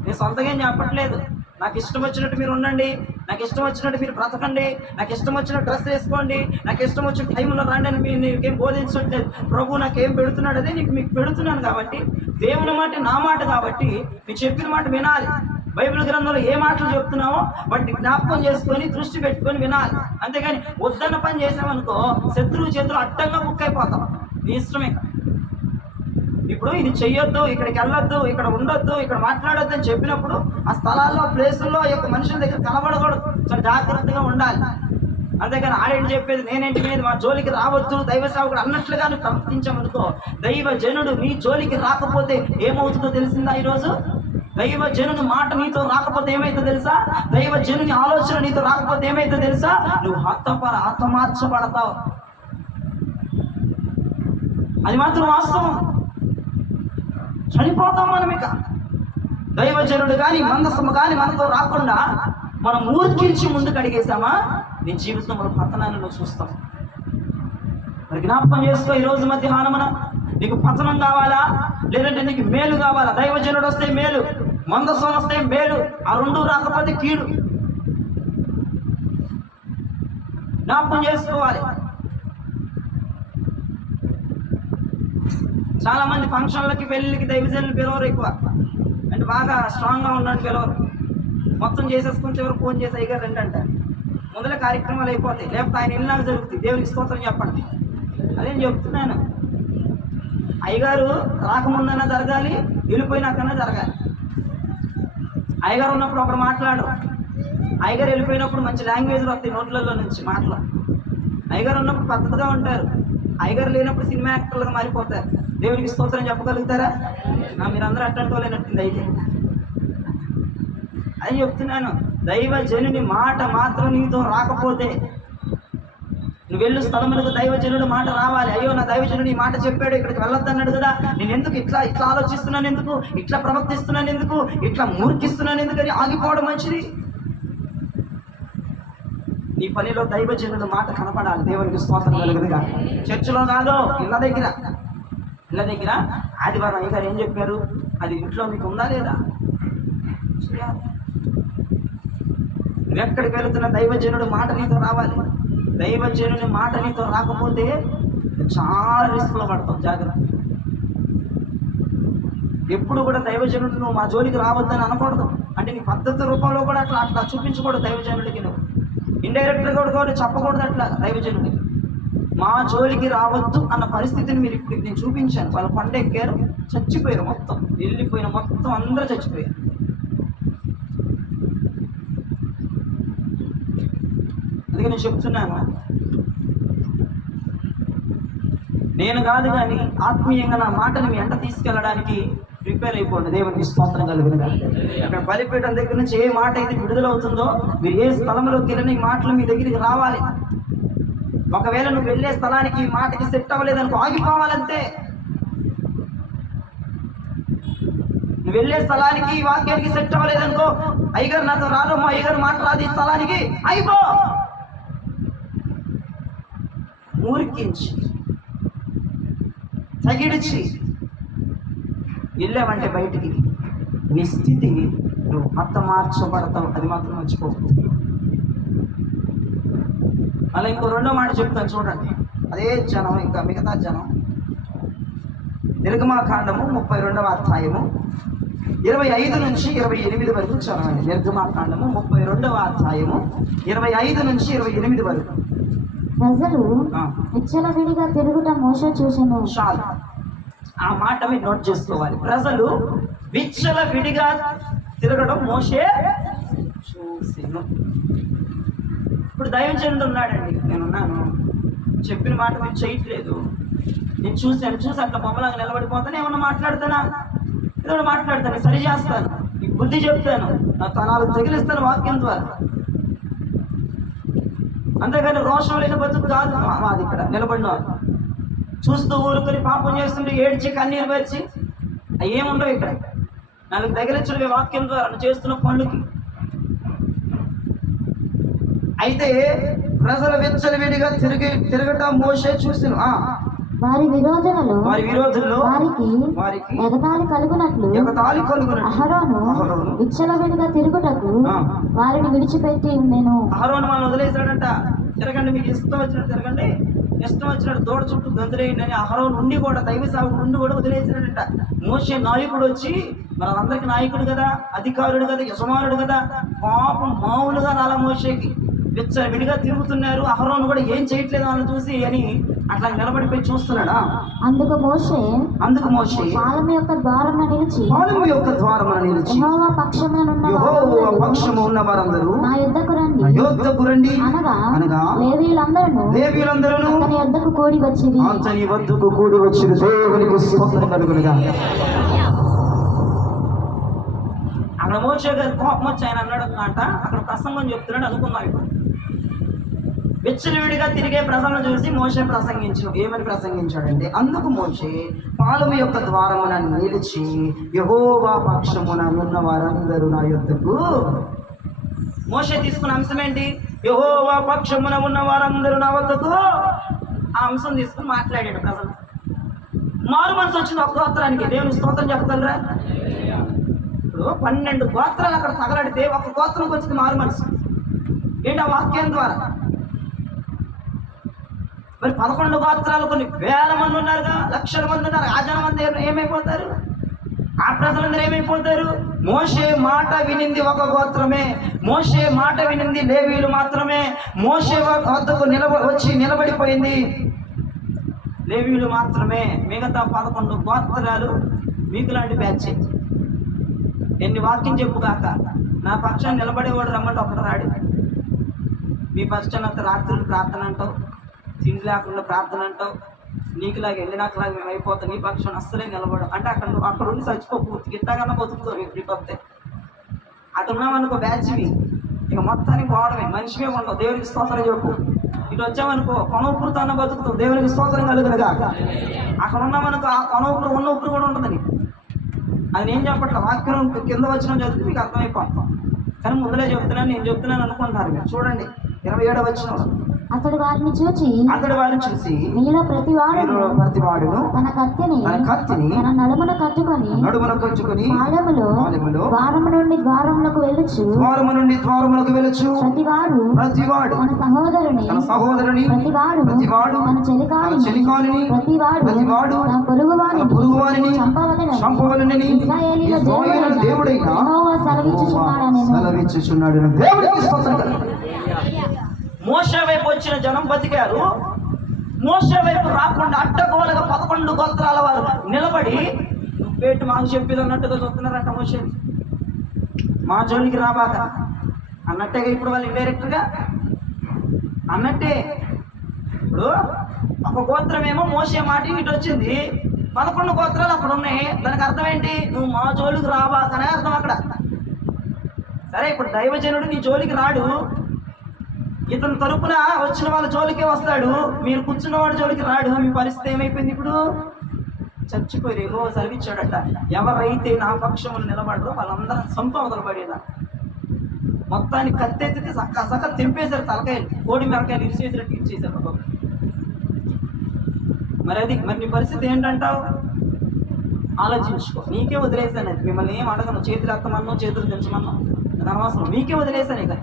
నేను సొంతగా ఏం చెప్పట్లేదు. నాకు ఇష్టం వచ్చినట్టు మీరు ఉండండి, నాకు ఇష్టం వచ్చినట్టు మీరు బ్రతకండి, నాకు ఇష్టం వచ్చిన డ్రెస్ వేసుకోండి, నాకు ఇష్టం వచ్చిన టైంలో రండి అని మీరు నీకేం బోధించట్లేదు. ప్రభు నాకేం పెడుతున్నాడు అదే మీకు పెడుతున్నాను. కాబట్టి దేవుని మాట నా మాట కాబట్టి మీరు చెప్పిన మాట వినాలి. బైబిల్ గ్రంథంలో ఏ మాటలు చెప్తున్నామో వాటిని జ్ఞాపకం చేసుకొని దృష్టి పెట్టుకొని వినాలి. అంతేగాని వద్దన్న పని చేసామనుకో శత్రువు చేతులు అడ్డంగా బుక్ అయిపోతాం. నీ ఇష్టమే. ఇప్పుడు ఇది చెయ్యొద్దు, ఇక్కడికి వెళ్ళొద్దు, ఇక్కడ ఉండొద్దు, ఇక్కడ మాట్లాడొద్దు అని చెప్పినప్పుడు ఆ స్థలాల్లో ప్లేసుల్లో యొక్క మనుషుల దగ్గర కనబడకూడదు. చాలా జాగ్రత్తగా ఉండాలి. అంతేగాని ఆడేంటి చెప్పేది నేనేంటి మీద మా జోలికి రావద్దు దైవ సేవకుడు అన్నట్లుగా నువ్వు ప్రవర్తించామనుకో, దైవజనుడు నీ జోలికి రాకపోతే ఏమవుతుందో తెలిసిందా? ఈరోజు దైవజనుని మాట నీతో రాకపోతే ఏమైతే తెలుసా? దైవజనుని ఆలోచన నీతో రాకపోతే ఏమైతే తెలుసా? నువ్వు హతమార్చబడతావు. అది మాత్రం వాస్తవం. చనిపోతాం మనం. ఇక దైవజనుడు కానీ మందసము కానీ మనతో రాకుండా మనం మూర్ఖించి ముందుకు అడిగేసామా, నీ జీవితంలో పతనాన్ని నువ్వు చూస్తావు. మరి జ్ఞాపకం చేసుకో, ఈరోజు మధ్యాహ్నమున నీకు పతనం కావాలా లేదంటే నీకు మేలు కావాలా? దైవజనుడు వస్తే మేలు, మందసం వస్తే మేలు, ఆ రెండు రాకపోతే కీడు. జ్ఞాపకం చేసుకోవాలి. చాలా మంది ఫంక్షన్లకి పెళ్ళిళ్ళకి దైవజనులు పిలవరు. ఎక్కువ అంటే బాగా స్ట్రాంగ్గా ఉన్నట్టు పిలవరు. మొత్తం చేసేసుకుని చివరికి ఫోన్ చేసి అయ్యారు రెండంటే మొదల కార్యక్రమాలు అయిపోతాయి. లేకపోతే ఆయన ఇల్లాగా జరుగుతుంది. దేవునికి స్తోత్రం చెప్పండి. అదేం చెప్తున్నాను. అయ్యగారు రాకముందన్నా జరగాలి, వెళ్ళిపోయినాకన్నా జరగాలి. అయ్యగారు ఉన్నప్పుడు ఒకడు మాట్లాడు, అయ్యగారు వెళ్ళిపోయినప్పుడు మంచి లాంగ్వేజ్లు వస్తాయి నోట్లలో నుంచి మాటలు. అయ్యగారు ఉన్నప్పుడు పద్ధతిగా ఉంటారు, అయ్యగారు లేనప్పుడు సినిమా యాక్టర్లుగా మారిపోతారు. దేవునికి స్తోత్రం చెప్పగలుగుతారా? మీరందరూ అట్టంటి వాళ్ళేనట్టుంది. అయితే అది చెప్తున్నాను. దైవజనుని మాట మాత్రం నీతో రాకపోతే, నువ్వు వెళ్ళు స్థలములకు దైవజనుడు మాట రావాలి. అయ్యో నా దైవజనుడు ఈ మాట చెప్పాడు, ఇక్కడికి వెళ్ళొద్దన్నాడు కదా, నేను ఎందుకు ఇట్లా ఆలోచిస్తున్నాను, ఎందుకు ఇట్లా ప్రవర్తిస్తున్నాను, ఎందుకు ఇట్లా మూర్ఖిస్తున్నాను, ఎందుకని ఆగిపోవడం మంచిది. నీ పనిలో దైవజనుడు మాట కనపడాలి. దేవునికి స్తోత్రం కలుగునుగా. చర్చిలో కాదు, ఇళ్ళ దగ్గర ఆదివారం అయ్యగారు ఏం చెప్పారు, అది ఇంట్లో మీకు ఉందా లేదా? నువ్వెక్కడికి వెళుతున్న దైవజనుడు మాట నీతో రావాలి. దైవజనుని మాట నీతో రాకపోతే చాలా రిస్క్లో పడతాం. జాగ్రత్త. ఎప్పుడు కూడా దైవజనుడు నువ్వు మా జోలికి రావద్దని అనకూడదు. అంటే నీ పద్ధతి రూపంలో కూడా అట్లా చూపించకూడదు దైవజనుడికి. నువ్వు ఇండైరెక్ట్గా కూడా చెప్పకూడదు అట్లా దైవజనుడికి. మా జోలికి రావద్దు అన్న పరిస్థితిని మీరు ఇప్పుడు నేను చూపించాను. వాళ్ళు కొండ ఎక్కారు, చచ్చిపోయారు, మొత్తం వెళ్ళిపోయిన మొత్తం అందరూ చచ్చిపోయారు. అందుకే నేను చెప్తున్నాను, నేను కాదు కానీ ఆత్మీయంగా నా మాటని మీ అంట తీసుకెళ్ళడానికి ప్రిపేర్ అయిపోండి. దేవునికి స్తోత్రం కలుగునుగా. అక్కడ బలిపీఠం దగ్గర నుంచి ఏ మాట అయితే విడుదలవుతుందో, మీరు ఏ స్థలంలోకి వెళ్ళిన ఈ మాటలు మీ దగ్గరికి రావాలి. ఒకవేళ నువ్వు వెళ్ళే స్థలానికి ఈ మాటకి సెట్ అవ్వలేదనుకో, ఆగిపోవాలంతే. నువ్వు వెళ్ళే స్థలానికి ఈ వాక్యానికి సెట్ అవ్వలేదనుకో, అయ్యగారు నాతో రాను, మా అయ్యగారు మాట రాదు ఈ స్థలానికి, అయిపో. ఊరికించి తగిడిచి వెళ్ళామంటే బయటికి నీ స్థితి నువ్వు మార్చబడతావు. అది మాత్రం మర్చిపోవు. అలా ఇంకో రెండో మాట చెప్తాను చూడండి. అదే జనం, ఇంకా మిగతా జనం. నిర్గమాకాండము 32వ అధ్యాయము 25 నుంచి 28 వరకు చదవండి. నిర్గమాకాండము 32వ అధ్యాయము 25 నుంచి 28 వరకు. ప్రజలు విచ్చలవిడిగా తిరుగుట మోషే చూసెను. చాలు, ఆ మాట మీరు నోట్ చేసుకోవాలి. ప్రజలు విచ్చలవిడిగా తిరగడం మోషే చూసెను. ఇప్పుడు దైవజనుడు ఉన్నాడండి, నేనున్నాను, చెప్పిన మాట మీరు చేయట్లేదు. నేను చూసి అట్లా బొమ్మలాగా నిలబడిపోతాను. ఏమన్నా మాట్లాడతానా? ఏదో మాట్లాడతాను, సరి చేస్తాను, నీకు బుద్ధి చెప్తాను, నా తనాలు తగిలిస్తాను వాక్యం ద్వారా. అంతేగాని రోషం లేని బతుకు కాదు మాది. ఇక్కడ నిలబడిన చూస్తూ ఊరుకొని పాపం చేస్తుంటే ఏడ్చి కన్నీరు పరిచి అవి ఏముండవు. ఇక్కడ నాకు తగిలించడమే వాక్యం ద్వారా నువ్వు చేస్తున్న పనులకి. అయితే ప్రజల విచ్చలవిడిగా తిరగటం మోషే చూసిన వారి విరోధులలో వారికి ఎగతాళి కలుగునట్లు అహరోను విచ్చలవిడిగా తిరుగుటకు వారిని విడిచిపెట్టి నేను. అహరోను వాళ్ళని వదిలేశాడంట. తిరగండి, మీకు ఇష్టం వచ్చినట్టు తిరగండి, ఇష్టం వచ్చినట్టు దూడ చుట్టూ గంతులేయండి అని అహరోను ఉండి కూడా, దైవ సేవకుడు ఉండి కూడా వదిలేశాడంట. మోషే నాయకుడు వచ్చి, మరి వాళ్ళందరికీ నాయకుడు కదా, అధికారుడు కదా, యజమానుడు కదా, పాపం మామూలుగా రాలా మోషేకి. విడిగా తిరుగుతున్నారు, అహరోను కూడా ఏం చేయట్లేదు వాళ్ళని చూసి అని అట్లా నిలబడిపోయి చూస్తున్నాడా. అందుకు మోషే పాలెం యొక్క ద్వారమున నిలిచి యెహోవా పక్షమున ఉన్న వారందరూ నా యొద్దకు రండి అనగా లేవీయులందరూ అతని యొద్దకు కూడి వచ్చిరి. దేవునికి స్తోత్రం కలుగునుగా. అక్కడ మోషే గారి కోపం వచ్చి ఆయన అన్నాడు అన్నమాట. అక్కడ ప్రసంగం చెప్తున్నాడు అనుకున్నాం. ఇప్పుడు విచ్చలవిడిగా తిరిగే ప్రజలను చూసి మోషే ఏమని ప్రసంగించాడంటే, అందుకు మోషే పాలెము యొక్క ద్వారమున నిలిచి యెహోవా పక్షమున ఉన్న వారందరూ నా యొద్దకు. మోషే తీసుకున్న అంశం ఏంటి? యెహోవా పక్షమున ఉన్న వారందరూ నా వద్దకు. ఆ అంశం తీసుకుని మాట్లాడాడు. ప్రజలు మారు మనసు వచ్చింది ఒక గోత్రానికి. దేవుని స్తోత్రం చెప్పగలరా? 12 గోత్రాలు అక్కడ తగలడితే ఒక గోత్రంకి వచ్చింది మారు మనసు. ఏంటి? ఆ వాక్యం ద్వారా. మరి 11 గోత్రాలు కొన్ని వేల మంది ఉన్నారుగా, లక్షల మంది ఉన్నారు. ఆ జనం మంది ఏమైపోతారు? ఆ ప్రజలందరూ ఏమైపోతారు? మోషే మాట వినింది ఒక గోత్రమే, మోషే మాట వినింది లేవీయులు మాత్రమే. మోషే వద్దకు నిలబడిపోయింది లేవీయులు మాత్రమే. మిగతా 11 గోత్రాలు మీకు లాంటి బ్యాచ్. ఎన్ని వాక్యం చెప్పుగాక నా పక్షాన్ని నిలబడేవాడు రమ్మంటే ఒకటి రాడు. మీ పక్షానంత రాత్రులు ప్రార్థన అంటావు, తిండి లేకుండా ప్రార్థన అంటావు, నీకులాగా వెళ్ళినాకలాగా మేము అయిపోతాం, నీ పక్షాన్ని అస్సలే నిలబడం అంటే అక్కడ ఉండి చచ్చిపో, పూర్తిగా ఇట్టాకన్నా బతుకుతావు. రేపొస్తే అటు ఉన్నామనుకో బ్యాచ్వి, ఇక మొత్తానికి పోవడమే, మనిషివే ఉండవు. దేవునికి స్తోత్రం చెప్పు. ఇటు వచ్చామనుకో కొనవుపురుతో అన్న బతుకుతావు. దేవునికి స్తోత్రం కలుగునుగా. అక్కడ ఉన్నామనుకో ఆ కొనవుపురు ఉన్న ఉపురు కూడా ఉంటుంది నీకు. అది నేను చెప్పట్ల, వాక్యం కింద వచ్చిన చదివితే మీకు అర్థమైపోతాం. కానీ ముందరే చెప్తున్నాను, నేను చెప్తున్నాను అనుకుంటున్నారు మీరు. చూడండి 27వ వచనం, అతడు వారిని చూచి మీలో ప్రతివాడును తన కత్తిని తన నడుమున కట్టుకొని ఆలయములో ద్వారము నుండి ద్వారములకు వెళ్ళుచు ప్రతివాడు తన సహోదరుని ప్రతివాడు తన చెలికానిని ప్రతివాడు తన పొరుగువానిని చంపవలెనని ఇశ్రాయేలీయుల దేవుడైన యెహోవా సెలవిచ్చుచున్నాడని మోషే వైపు వచ్చిన జనం బతికారు. మోషే వైపు రాకుండా అడ్డగోలుగా 11 గోత్రాల వారు నిలబడి పేటు మాకు చెప్పేది అన్నట్టుగా చూస్తున్నారంట. మోషే మా జోలికి రాబాక అన్నట్టేగా ఇప్పుడు వాళ్ళు ఇండైరెక్ట్గా అన్నట్టే. ఇప్పుడు ఒక గోత్రం ఏమో మోసే మాట ఇటు వచ్చింది, 11 గోత్రాలు అక్కడ ఉన్నాయి. దానికి అర్థం ఏంటి? నువ్వు మా జోలికి రాబాకనే అర్థం అక్కడ. సరే, ఇప్పుడు దైవజనుడు నీ జోలికి రాడు, ఇతని తరపున వచ్చిన వాళ్ళ జోలికే వస్తాడు. మీరు కూర్చున్న వాడి జోలికి రాడు. మీ పరిస్థితి ఏమైపోయింది? ఇప్పుడు చచ్చిపోయి ఏవో సెలవిచ్చాడట, ఎవరైతే నా పక్షములు నిలబడరో వాళ్ళందరూ సంపదలు పడేదా. మొత్తాన్ని కత్తెత్తితే సక్క తెంపేశారు, తలకాయలు కోడి మెరకాయలు ఇరిచేసినట్టు ఇరిచేశారు. మరి నీ పరిస్థితి ఏంటంటావు? ఆలోచించుకో. నీకే వదిలేసాను, అది మిమ్మల్ని ఏం అడగను. చేతులు ఎత్తమన్నా చేతులు దించమన్నా అనవసరం, మీకే వదిలేసాను. ఇక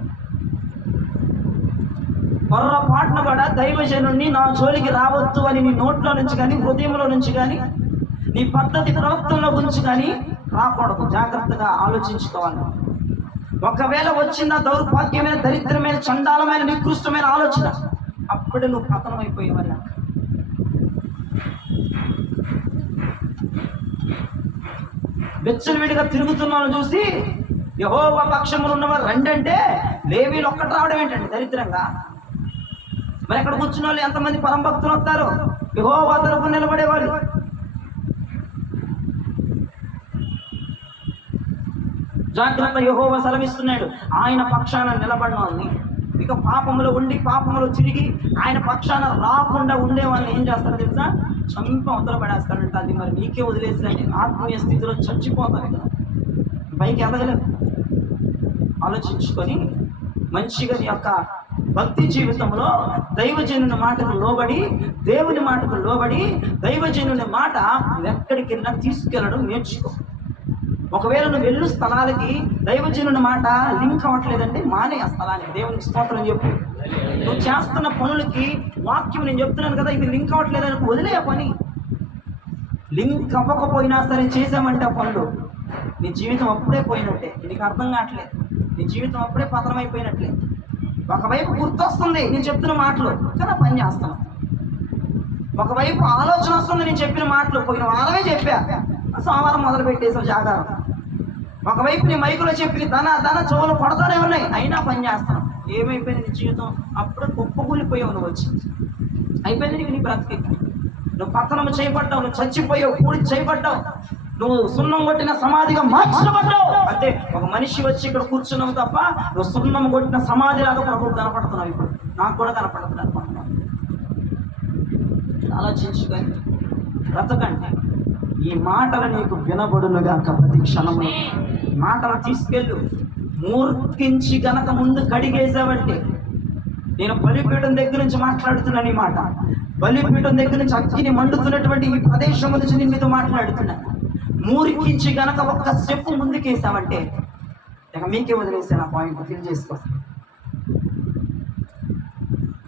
పొర్రపాటున కూడా దైవజనుడిని నా జోలికి రావద్దు అని నీ నోట్లో నుంచి కానీ హృదయంలో నుంచి కానీ నీ పద్ధతి ప్రవర్తనలో గురించి కానీ రాకూడదు. జాగ్రత్తగా ఆలోచించుకోవాలి. ఒకవేళ వచ్చిన దౌర్భాగ్యమైన, దరిద్రమైన, చండాలమైన, నికృష్టమైన ఆలోచన, అప్పుడే నువ్వు పతనం అయిపోయేవాళ్ళ. విచ్చలవిడిగా తిరుగుతున్న వాళ్ళని చూసి యెహోవా పక్షములు ఉన్నవారు రండి అంటే లేవీలు ఒక్కటి రావడం ఏంటంటే దరిద్రంగా. మరి ఎక్కడ కూర్చున్న వాళ్ళు ఎంతమంది పరమభక్తులు వస్తారు? యెహోవా తరపున నిలబడేవాళ్ళు. జాగ్రత్త, యెహోవా సెలవిస్తున్నాడు, ఆయన పక్షాన నిలబడిన వాళ్ళని, ఇక పాపములో ఉండి పాపములో తిరిగి ఆయన పక్షాన రాకుండా ఉండే వాళ్ళని ఏం చేస్తాడో తెలుసా? చంప అవతల పడేస్తాడంట. అది మరి నీకే వదిలేస్తాడు. ఆత్మీయ స్థితిలో చచ్చిపోతాను కదా, పైకి ఎదగలేదు. ఆలోచించుకొని మంచిగా నీ యొక్క భక్తి జీవితంలో దైవజనుని మాటకు లోబడి, దేవుని మాటకు లోబడి, దైవజనుని మాట ఎక్కడికి వెళ్ళినా తీసుకెళ్ళడం నేర్చుకో. ఒకవేళ నువ్వు వెళ్ళు స్థలాలకి దైవజనుని మాట లింక్ అవ్వట్లేదంటే మానే ఆ స్థలానికి. దేవునికి స్తోత్రం చెప్పు. నువ్వు చేస్తున్న పనులకి వాక్యం నేను చెప్తున్నాను కదా, ఇది లింక్ అవ్వట్లేదని వదిలే ఆ పని. లింక్ అవ్వకపోయినా సరే చేసామంటే ఆ పనులు నీ జీవితం అప్పుడే పోయినట్టే. నీకు అర్థం కావట్లేదు, నీ జీవితం అప్పుడే పతనం అయిపోయినట్లే. ఒకవైపు గుర్తొస్తుంది నేను చెప్తున్న మాటలు, కానీ పని చేస్తాను. ఒకవైపు ఆలోచన వస్తుంది నేను చెప్పిన మాటలు, పోయిన వారమే చెప్పా, సోమవారం మొదలు పెట్టేసాం జాగారం. ఒకవైపు నీ మైకులో చెప్పి దన చెవులు పడతానే ఉన్నాయి, అయినా పని చేస్తాను. ఏమైపోయింది నీ జీవితం? అప్పుడే కుప్పకూలిపోయావు. నువ్వు వచ్చి అయిపోయింది నీకు నీ బ్రతికి. నువ్వు పతనం చేయబడ్డావు, నువ్వు చచ్చిపోయావు, కూడి చేయబడ్డావు, నువ్వు సున్నం కొట్టిన సమాధిగా మార్చబడ్డావు. అంటే ఒక మనిషి వచ్చి ఇక్కడ కూర్చున్నావు తప్ప నువ్వు సున్నం కొట్టిన సమాధిలాగా ప్రభువు కనపడుతున్నావు. ఇప్పుడు నాకు కూడా కనపడుతున్నాను. ఆలోచించుకొని బ్రతకండి. ఈ మాటలు నీకు వినబడునుగాక ప్రతి క్షణము. మాటలు తీసుకెళ్ళు. మూర్ఖించి గనక ముందు కడిగేసావంటే, నేను బలిపీఠం దగ్గర నుంచి మాట్లాడుతున్నాను. ఈ మాట బలిపీఠం దగ్గర నుంచి అగ్గిని మండుతున్నటువంటి ఈ ప్రదేశం నుంచి నేను మీతో మాట్లాడుతున్నాను. మూర్ఖించి గనక ఒక్క స్టెప్ ముందుకేసావంటే ఇక మీకే వదిలేసాను. ఆ పాయింట్ ఫిల్ చేసుకో.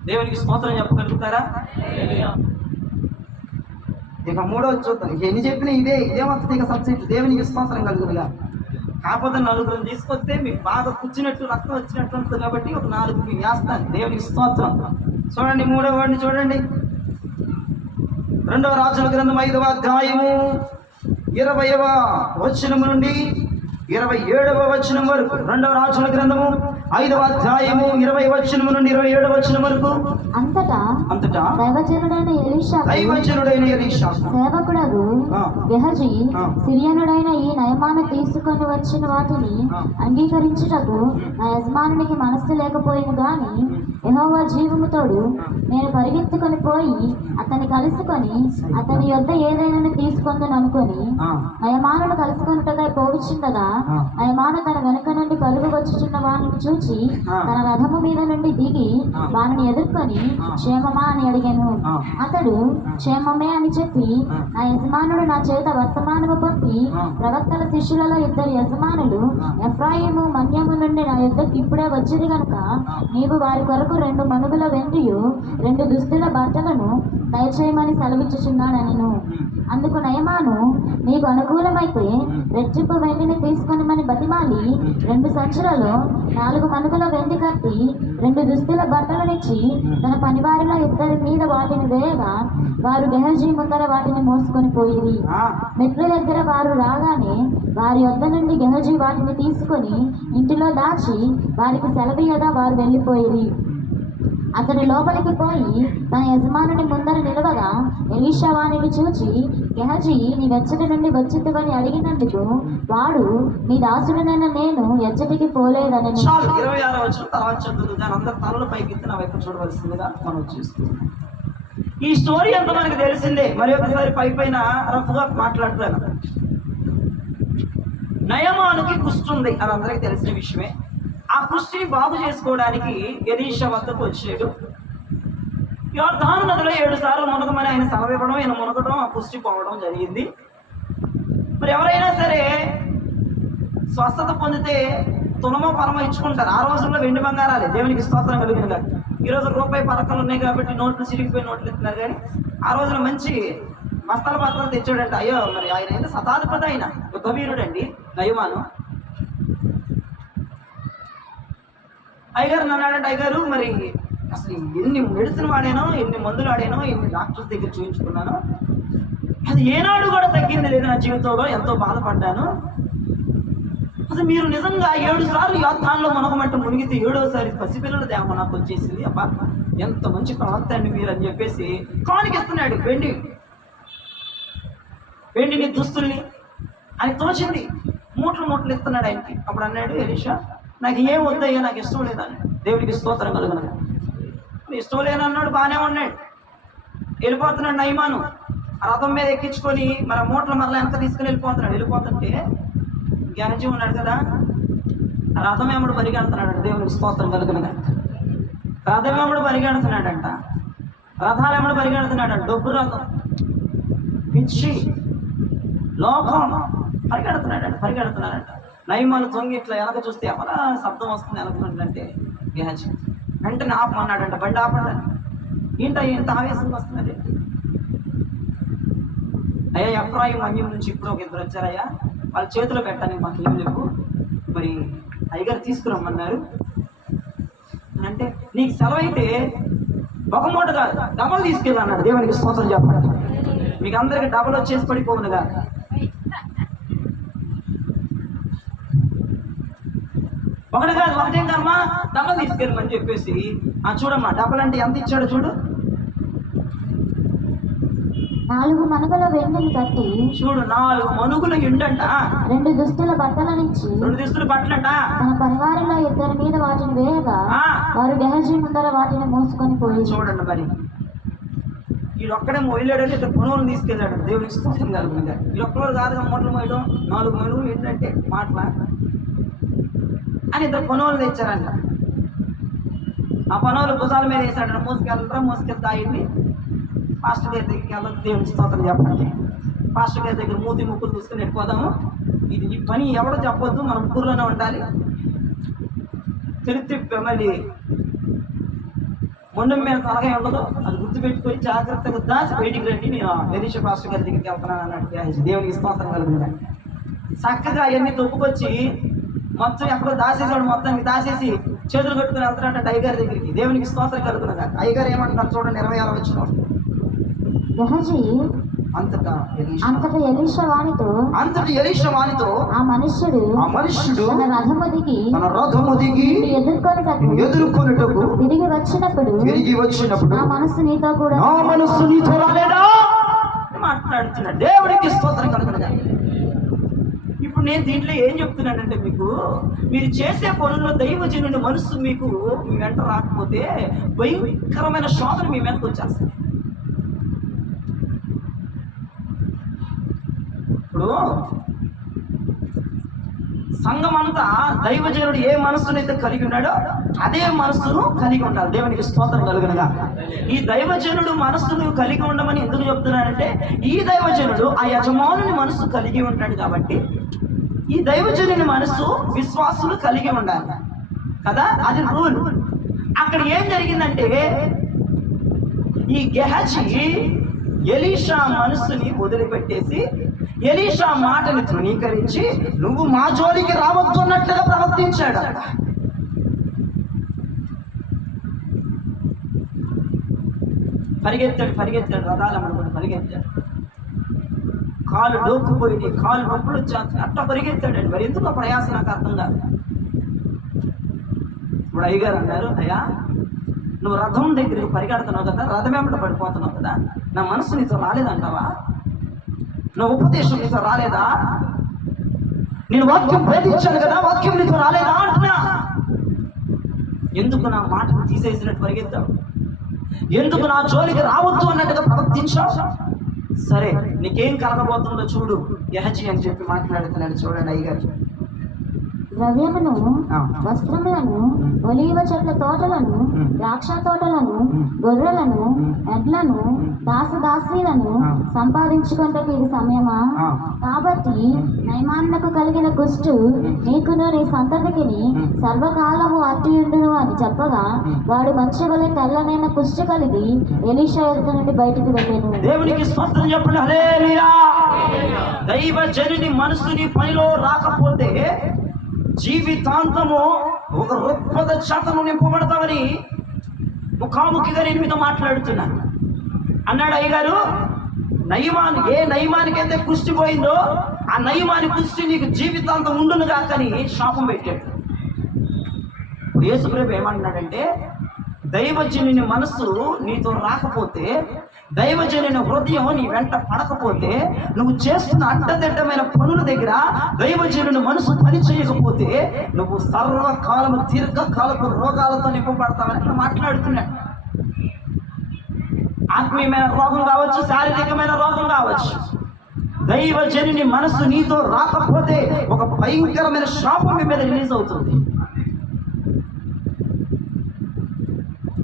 దేవునికి స్తోత్రం చెప్పగలుగుతారా? ఇక మూడోది చూద్దాం. ఎన్ని చెప్పినా ఇదే వస్తుంది. ఇక సబ్జెక్ట్ దేవునికి స్తోత్రం కలుగునుగా. కాకపోతే 4 తీసుకొస్తే మీకు బాగా కూర్చున్నట్టు రక్తం వచ్చినట్టు ఉంటుంది కాబట్టి ఒక 4 మీకు వేస్తాను. దేవునికి స్తోత్రం. చూడండి, 3వ వాడిని చూడండి. 2వ రాజుల గ్రంథం 5వ అధ్యాయము 20వ వచనం నుండి 27వ వచనం వరకు. 2వ రాజుల గ్రంథము 5వ అధ్యాయము 20వ వచనం నుండి 27వ వచనం వరకు. అంతటా దైవజనుడైన ఎలీషా సేవకుడగు గెహజీ సిరియనుడైన ఈ నయమాను తీసుకొని వచ్చిన వాటిని అంగీకరించుటకు నా యజమానునికి మనస్సు లేకపోయిన గాని యెహోవా జీవముతోడు నేను పరిగెత్తుకొని పోయి అతన్ని కలుసుకొని అతని యొద్ద ఏదైనా తీసుకొందని అనుకొని నయమానుడు కలుసుకొనుటకై పోవచ్చుండగా నయమాను తన వెనుక నుండి పరుగు వచ్చుచున్న వాడిని చూచి చూచి ఆ. తన రథము మీద నుండి దిగి ఆ. వారిని ఎదుర్కొని ఆ. క్షేమమా అని అడిగాను. ఆ. అతడు క్షేమమే అని చెప్పి ఆ. నా యజమానుడు నా చేత వర్తమానము పంపి ఆ. ప్రవక్తల శిష్యులలో 2 యజమానులు ఆ. ఎఫ్రాయిము మన్యము నుండి నా యుద్ధకు ఇప్పుడే వచ్చింది కనుక నీవు వారి కొరకు 2 మనుగుల వెండియు 2 దుస్తుల బట్టలను దయచేయమని సెలవిచ్చుచున్నాడనెను. అందుకు నయమాను నీకు అనుకూలమైతే రెట్టింపు వెండిని తీసుకొనిమని బతిమాలి 2 సంచులలో 4 మనుగుల వెండి కట్టి 2 దుస్తుల బట్టలనిచ్చి తన పనివారిలో 2 మీద వాటిని వేయగా వారు గెహజీ ముందర వాటిని మోసుకొని పోయిరి. ఆ. మెట్ల దగ్గర వారు రాగానే వారి వద్ద నుండి గెహజీ వాటిని తీసుకొని ఇంటిలో దాచి వారికి సెలవీయగా వారు వెళ్ళిపోయిరి. అతడు లోపలికి పోయి తన యజమానుని ముందర నిలవగా ఎలీషా వానిని చూచి గెహజీ నీ వెచ్చటి నుండి వచ్చిద్దువని అడిగినందుకు వాడు నీ దాసుడనైన నేను ఎచ్చటికి పోలేదని. చాలు 26 వచ్చిన తర్వాత చదువు దాని అందరు తలలు పైకి ఎత్తి నా వైపు చూడవలసిందిగా మనం చూస్తున్నాం. ఈ స్టోరీ అంతా మనకి తెలిసిందే. మరి ఒకసారి పైన రఫ్గా మాట్లాడతాను. నయమానుకి కుష్టి ఉంది అని అందరికీ తెలిసిన విషయమే. ఆ కుష్టిని బాగు చేసుకోవడానికి ఎలీషా వద్దకు వచ్చాడు. యోర్దాను నదిలో 7 సార్లు మునగమని ఆయన సెలవు ఇవ్వడం, ఆయన మునగడం, ఆ కుష్టి పోవడం జరిగింది. మరి ఎవరైనా సరే స్వస్థత పొందితే తునమో పరమో ఇచ్చుకుంటారు. ఆ రోజుల్లో వెండి బంగారాలే, దేవునికి స్తోత్రం కలిగినగా. ఈరోజు రూపాయి పరకలు ఉన్నాయి కాబట్టి నోట్లు చిరిగిపోయి నోట్లు ఇస్తున్నారు. కానీ ఆ రోజున మంచి బస్తాల పాత్రలు తెచ్చాడంట. అయ్యో మరి ఆయన అయితే శతాధిపతి, ఆయన యుద్ధవీరుడు అండి నయమాను. అయ్యగారు నన్నాడంటే, అయ్యగారు మరి అసలు ఎన్ని మెడిసిన్ వాడానో, ఎన్ని మందులు వాడానో, ఎన్ని డాక్టర్స్ దగ్గర చూపించుకున్నానో, అది ఏనాడు కూడా తగ్గింది లేదు నా జీవితంలో. ఎంతో బాధపడ్డాను. అసలు మీరు నిజంగా 7 సార్లు యోర్దానులో మునగమంటే మునిగితే 7వసారి పసిపిల్లల దేహం నాకు వచ్చేసింది. అబ్బా ఎంత మంచి ప్రవక్త అండి మీరు అని చెప్పేసి కానికిస్తున్నాడు వెండిని దుస్తుల్ని అని తోచింది. మూటలు ఇస్తున్నాడు ఆయనకి. అప్పుడు అన్నాడు ఎలీషా, నాకు ఏం వద్దయ్యా, నాకు ఇష్టం లేదని. దేవుడికి స్తోత్రం కలుగునగా. ఇష్టం లేనన్నాడు, బాగానే ఉన్నాడు. వెళ్ళిపోతున్నాడు నయమాను. రథం మీద ఎక్కించుకొని మరి మూటలు మరలా వెనక తీసుకుని వెళ్ళిపోతుంటే గెహజీ ఉన్నాడు కదా, రథం ఏమడు పరిగెడుతున్నాడు. దేవునికి స్తోత్రం కలుగునగా. రథం ఏమడు పరిగెడుతున్నాడంట. రథాలు ఏమడు పరిగెడుతున్నాడంట. డబ్బు రథం, పిచ్చి, లోకం పరిగెడుతున్నాడంట. నయమాను తొంగి ఇట్లా వెనక చూస్తే ఎవరా శబ్దం వస్తుంది వెనకనంటే గెహజీ వెంటనే ఆపమన్నాడంట. బండి ఆపండి. ఏంటయ్యా ఎంత ఆవేశంగా వస్తుందండి? అయ్యా ఎఫ్రాయిం మన్యం నుంచి ఇప్పుడు ఒక 2 వచ్చారయ్యా, వాళ్ళ చేతిలో పెట్టడానికి మాకు ఏం లేవు, మరి అయ్యగారు తీసుకురమ్మన్నారు అంటే నీకు సెలవైతే ఒక మూట కాదు డబల్ తీసుకెళ్ళన్నాడు. దేవునికి స్తోత్రం చెప్పండి. మీకు అందరికి డబల్ వచ్చేసి పడిపోవునుగా. ఒకటి కాదు, ఒకటేం కర్మ, డబల్ తీసుకెళ్ళమని చెప్పేసి చూడమ్మా డబల్ అంటే ఎంత ఇచ్చాడు చూడు. 4 మనుగుల వెండిని కట్టి చూడు, 4 మనుగుల ఎండంట. 2 దుస్తుల బట్టలనిచ్చి 2 దుస్తుల బట్టలంట. తన పరివారంలో 2 మీద వాటిని వేయగా వారు గెహజీ ముందర వాటిని మోసుకొని పోయి. చూడండి మరి వీడు ఒక్కడే మొయ్యలేడంటే 2 పనులు తీసుకెళ్ళాడు. దేవునికి స్తోత్రం కలుగునగా. వీళ్ళు ఒక్కరు కాదుగా మూటలు మోయడం. 4 మనుగులు ఏంటంటే మాటల అని 2 పనులు తెచ్చారంట. ఆ పనులు భుజాల మీద వేసాడంట. మోసుకెళ్తా అయింది. పాస్టర్ గారి దగ్గరికి వెళ్ళదు. దేవునికి స్తోత్రం చెప్పండి. పాస్టర్ గారి దగ్గర మూతి ముక్కులు తీసుకుని వెళ్ళిపోదాము. ఈ పని ఎవడో చెప్పొద్దు, మనం ఊర్లోనే ఉండాలి. తిరిగి మళ్ళీ మొండం మీద తలగా ఉండదు, అది గుర్తుపెట్టుకొని జాగ్రత్తగా దాచి బయటికి రండి, నేను ఎలీషా పాస్టర్ గారి దగ్గరికి వెళ్తున్నాను అన్నట్టు దేవునికి స్తోత్రం కలుగుతుంది. చక్కగా అవన్నీ తొప్పుకొచ్చి మొత్తం ఎక్కడో దాచేసాడు. మొత్తానికి దాచేసి చేతులు కట్టుకుని వెళ్తున్నాడు అయ్యగారి దగ్గరికి. దేవునికి స్తోత్రం కలుగునగా. అయ్యగారు ఏమంటారు చూడండి, 26 వచ్చిన గెహజీ అంతటా ఎలీషా వానితో ఆ మనుష్యుడు తన రథము దిగి ఎదుర్కొనుటకు తిరిగి వచ్చినప్పుడు నా మనస్సు నీతో రాలేదా మాట్లాడుతున్నాడు. దేవుడికి స్తోత్రం కలుగునగా. ఇప్పుడు నేను దీంట్లో ఏం చెప్తున్నానంటే, మీరు చేసే పనుల్లో దైవజనుడి మనస్సు మీకు మీ వెంట రాకపోతే భయంకరమైన శోధన మీ వెంటకు వచ్చేస్తుంది. ఇప్పుడు సంఘం అంతా దైవజనుడు ఏ మనస్సునైతే కలిగి ఉన్నాడో అదే మనస్సును కలిగి ఉండాలి. దేవునికి స్తోత్రం కలుగునుగా. ఈ దైవజనుడు మనస్సును కలిగి ఉండమని ఎందుకు చెప్తున్నాడంటే, ఈ దైవజనుడు ఆ యజమానుని మనస్సు కలిగి ఉంటాడు కాబట్టి ఈ దైవజనుని మనస్సు విశ్వాసులు కలిగి ఉండాలి కదా, అది రూల్. అక్కడ ఏం జరిగిందంటే, ఈ గెహజీ ఎలీషా మనస్సుని వదిలిపెట్టేసి ఎలీషా మాటని తృణీకరించి నువ్వు మా జోలికి రావద్దు అన్నట్లుగా ప్రవర్తించాడు. పరిగెత్తాడు రథాలమ్మని పరిగెత్తాడు. కాలు డోక్కుపోయి కాలు నొప్పులు వచ్చి అట్ట పరిగెత్తాడండి. మరి ఎందుకు ప్రయాస నాకు అర్థం కాదు. ఇప్పుడు అయ్యగారు అన్నారు, అయ్యా నువ్వు రథం దగ్గరికి పరిగెడుతున్నావు కదా, రథం వెంబడి పడిపోతున్నావు కదా, నా మనసు నీతో రాలేదంటావా? నా ఉపదేశం నీతో రాలేదా? నేను వాక్యం బోధించాను కదా, వాక్యం నీతో రాలేదా అంటున్నా. ఎందుకు నా మాటను తీసేసినట్టు పరిగెత్తావు? ఎందుకు నా జోలికి రావద్దు అన్నట్టుగా ప్రవర్తించావు? సరే, నీకేం కలగబోతుందో చూడు గెహజీ అని చెప్పి మాట్లాడుతున్నాడు. చూడండి అయ్యగారు, ద్రవ్యమును, వస్త్రములను, ఒలీవ చెట్ల తోటలను, ద్రాక్ష తోటలను, గొర్రెలను, ఎడ్లను, దాసదాసీలను సంపాదించుకుంటకు ఇది సమయమా? కాబట్టి నయమాన్నకు కలిగిన కుష్టు నీకును నీ సంతతికిని సర్వకాలము అట్టియుండును అని చెప్పగా, వాడు మంచివలే తెల్లనైన కుష్టు కలిగి ఎలీషా ఎదుట నుండి బయటికి వెళ్ళాను. దేవునికి స్తోత్రం చెప్పండి. హల్లెలూయా. దైవజనుని మనసుని పనిలో రాకపోతే జీవితాంతము ఒక రుగ్మత చేతను నింపబడతామని ముఖాముఖిగా నేను మీతో మాట్లాడుతున్నాను అన్నాడు అయ్యగారు. ఏ నయమానికైతే కుష్టి పోయిందో ఆ నయమాని కుష్టి నీకు జీవితాంతం ఉండును కాకని శాపం పెట్టాడు. యేసుప్రభు ఏమంటున్నాడంటే, దైవజనుని మనస్సు నీతో రాకపోతే, దైవజనుని హృదయం నీ వెంట పడకపోతే, నువ్వు చేస్తున్న అడ్డదిడ్డమైన పనుల దగ్గర దైవజనుని మనసు పని చేయకపోతే నువ్వు సర్వకాలము దీర్ఘకాలపు రోగాలతో నింపబడతావని అక్కడ మాట్లాడుతున్నాడు. ఆత్మీయమైన రోగం కావచ్చు, శారీరకమైన రోగం కావచ్చు. దైవజనుని మనసు నీతో రాకపోతే ఒక భయంకరమైన శాపం మీ మీద రిలీజ్ అవుతుంది.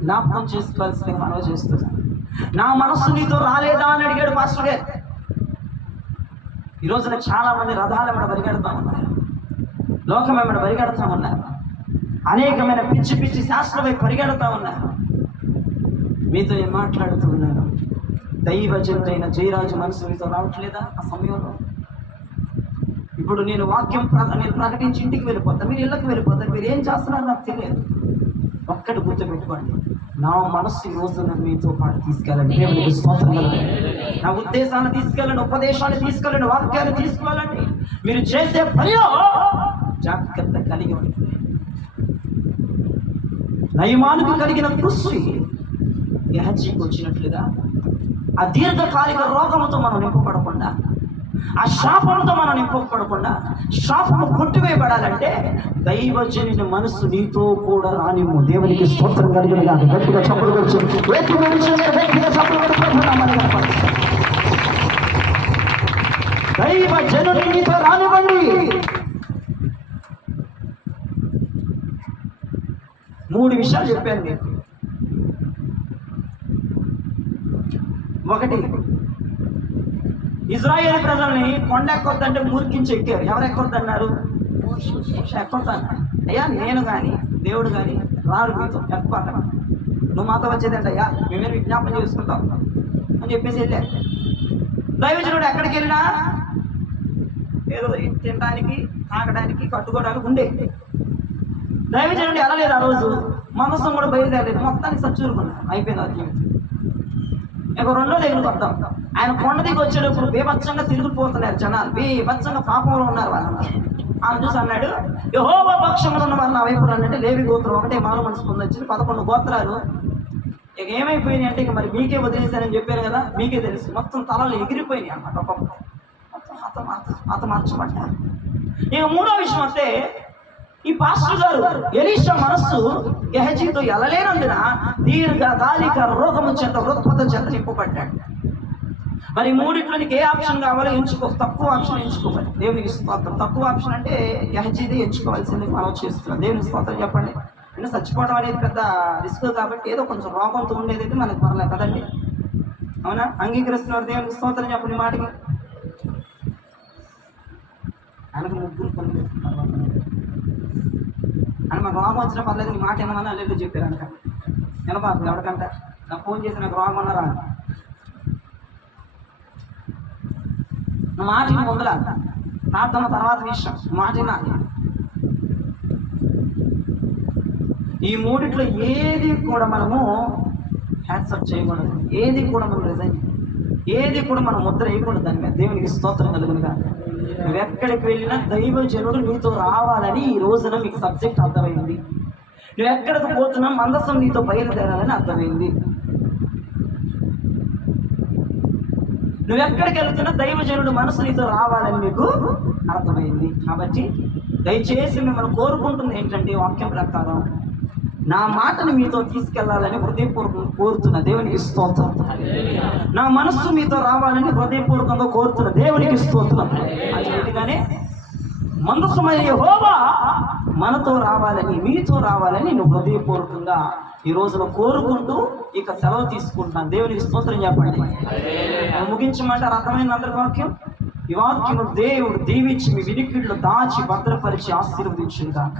జ్ఞాపకం చేసుకోవాల్సిన మనవి చేస్తున్నాను. నా మనస్సు నీతో రాలేదా అని అడిగాడు పాస్టర్ గారు. ఈ రోజున చాలా మంది రథాలు ఏమైనా పరిగెడతా ఉన్నారు, లోకం ఏమైనా పరిగెడతా ఉన్నారు, అనేకమైన పిచ్చి పిచ్చి శాస్త్రమై పరిగెడతా ఉన్నారు. మీతో ఏం మాట్లాడుతూ ఉన్నాను? దైవజనుడైన జయరాజు మనసు మీతో రావట్లేదా? ఆ సమయంలో ఇప్పుడు నేను వాక్యం నేను ప్రకటించి ఇంటికి వెళ్ళిపోతాను, మీరు ఇళ్ళకి వెళ్ళిపోతారు, మీరు ఏం చేస్తున్నారో నాకు తెలియదు. ఒక్కటి గుర్తుపెట్టుకోండి, నా మనస్సు ఈ రోజున మీతో పాటు తీసుకెళ్ళండి. దేవునికి స్తోత్రం కలుగును. నా ఉద్దేశాన్ని తీసుకెళ్ళండి, ఉపదేశాన్ని తీసుకెళ్ళండి, వాక్యాన్ని తీసుకోవాలండి. మీరు చేసే పనిలో జాగ్రత్త కలిగి ఉంటుంది. నయమానుకు కలిగిన కృషి గెహజీకి వచ్చినట్లుగా ఆ దీర్ఘకాలిక రోగముతో మనం నింపబడకుండా, ఆ శాపంతో మనం నింపబడకుండా, శాపము కొట్టివేయబడాలంటే దైవజనుని మనస్సు నీతో కూడా రానిమ్ము. దేవునికి స్తోత్రం కలిగిన కాదు. గట్టిగా చప్పుడు వచ్చి దైవజనుని నీతో రానివ్వండి. 3 విషయాలు చెప్పాను నేను. ఒకటి, ఇజ్రాయేల్ ప్రజల్ని కొండ ఎక్కొద్దంటే మూర్ఖించి ఎక్కారు. ఎవరు ఎక్కొద్దన్నారు? ఎక్కొద్దాను. అయ్యా నేను కానీ దేవుడు కానీ రాడు మీతో, ఎక్కాక నువ్వు మాతో వచ్చేదంటే అయ్యా మేమే విజ్ఞాపన చేసుకుంటాం అని చెప్పేసి వెళ్ళారు. దైవజనుడు ఎక్కడికి వెళ్ళినా ఏదో తినడానికి, తాగడానికి, కట్టుకోవడానికి ఉండే. దైవజనుడు వెళ్ళలేదు ఆ రోజు, మనస్సు కూడా బయలుదేరలేదు, మొత్తానికి సచ్చూరుకున్నాడు. అయిపోయింది ఆ జీవితం. ఇక 2వ దగ్గరికి వద్దాం. ఆయన కొండ దిగి వచ్చేటప్పుడు బేభత్సంగా తిరిగిపోతున్నారు జనాలు, బేభత్సంగా పాపంలో ఉన్నారు వాళ్ళు. ఆయన చూసి అన్నాడు, యెహోవా పక్షంలో ఉన్న వాళ్ళు నా వైపు అన్నట్టు లేవి గోత్రం ఒకటే మారు మనసు పొందొచ్చింది, 11 గోత్రాలు. ఇక ఏమైపోయినాయి అంటే, ఇక మరి మీకే వదిలేశారని చెప్పారు కదా, మీకే తెలుసు. మొత్తం తలలు ఎగిరిపోయినాయి అన్నమాట, ఒక్కొక్కటి హతమార్చబడ్డారు. ఇక 3వ విషయం అంటే, ఈ పాస్టర్ గారు ఎలీషా మనస్సు గెహజీతో వెళ్ళలేనందున దీర్ఘకాలిక రోగము చేత రుగ్మత చేత నింపబడ్డాడు. మరి మూడిట్లో నీకు ఏ ఆప్షన్ కావాలో ఎంచుకో. తక్కువ ఆప్షన్ ఎంచుకోవాలి. దేవునికి స్తోత్రం. తక్కువ ఆప్షన్ అంటే గహజీది ఎంచుకోవాల్సింది మనం చేస్తున్నాం. దేవునికి స్తోత్రం చెప్పండి. అంటే చచ్చిపోవడం అనేది పెద్ద రిస్క్ కాబట్టి ఏదో కొంచెం రోగంతో ఉండేది అయితే మనకు పర్లేదు కదండి. అవునా? అంగీకరిస్తున్నారు. దేవునికి స్తోత్రం చెప్పండి. మాటకి ఆయనకు ముగ్గురు పనులు అని మాకు రోగం వచ్చినా పర్లేదు నీ మాట ఏమన్నా లేదు చెప్పారు అనక నిలబాకు ఎవరికంట నాకు ఫోన్ చేసి నాకు రోగం అన్నారా నా మాట ముందల ప్రార్థన తర్వాత విషయం మాట. ఈ మూడిట్లో ఏది కూడా మనము హ్యాట్సప్ చేయకూడదు. ఏది కూడా మనం రిజైన్, ఏది కూడా మనం ముద్ర వేయకూడదు దాని మీద. దేవునికి స్తోత్రం కలుగునుగా. నువ్వు ఎక్కడికి వెళ్ళినా దైవజనుడు నీతో రావాలని ఈ రోజున మీకు సబ్జెక్ట్ అర్థమైంది. నువ్వు ఎక్కడికి పోతున్నా మందసం నీతో బయలుదేరాలని అర్థమైంది. నువ్వు ఎక్కడికి వెళ్తున్నా దైవజనుడు మనసు నీతో రావాలని మీకు అర్థమైంది. కాబట్టి దయచేసి మిమ్మల్ని కోరుకుంటుంది ఏంటంటే వాక్యం ప్రకారం నా మాటను మీతో తీసుకెళ్లాలని హృదయపూర్వకంగా కోరుతున్న దేవునికి స్తోత్రం. నా మనస్సు మీతో రావాలని హృదయపూర్వకంగా కోరుతున్న దేవునికి స్తోత్రం. అదేవిధంగానే మందసమైన యెహోవా మనతో రావాలని మీతో రావాలని నువ్వు హృదయపూర్వకంగా ఈ రోజున కోరుకుంటూ ఇక సెలవు తీసుకుంటున్నాను. దేవునికి స్తోత్రం చెప్పండి. ముగించమంటారు. అర్థమైన అందరి వాక్యం. ఈ వాక్యము దేవుడు దీవించి మీ వినికిళ్ళు దాచి భద్రపరిచి ఆశీర్వదించుగాక.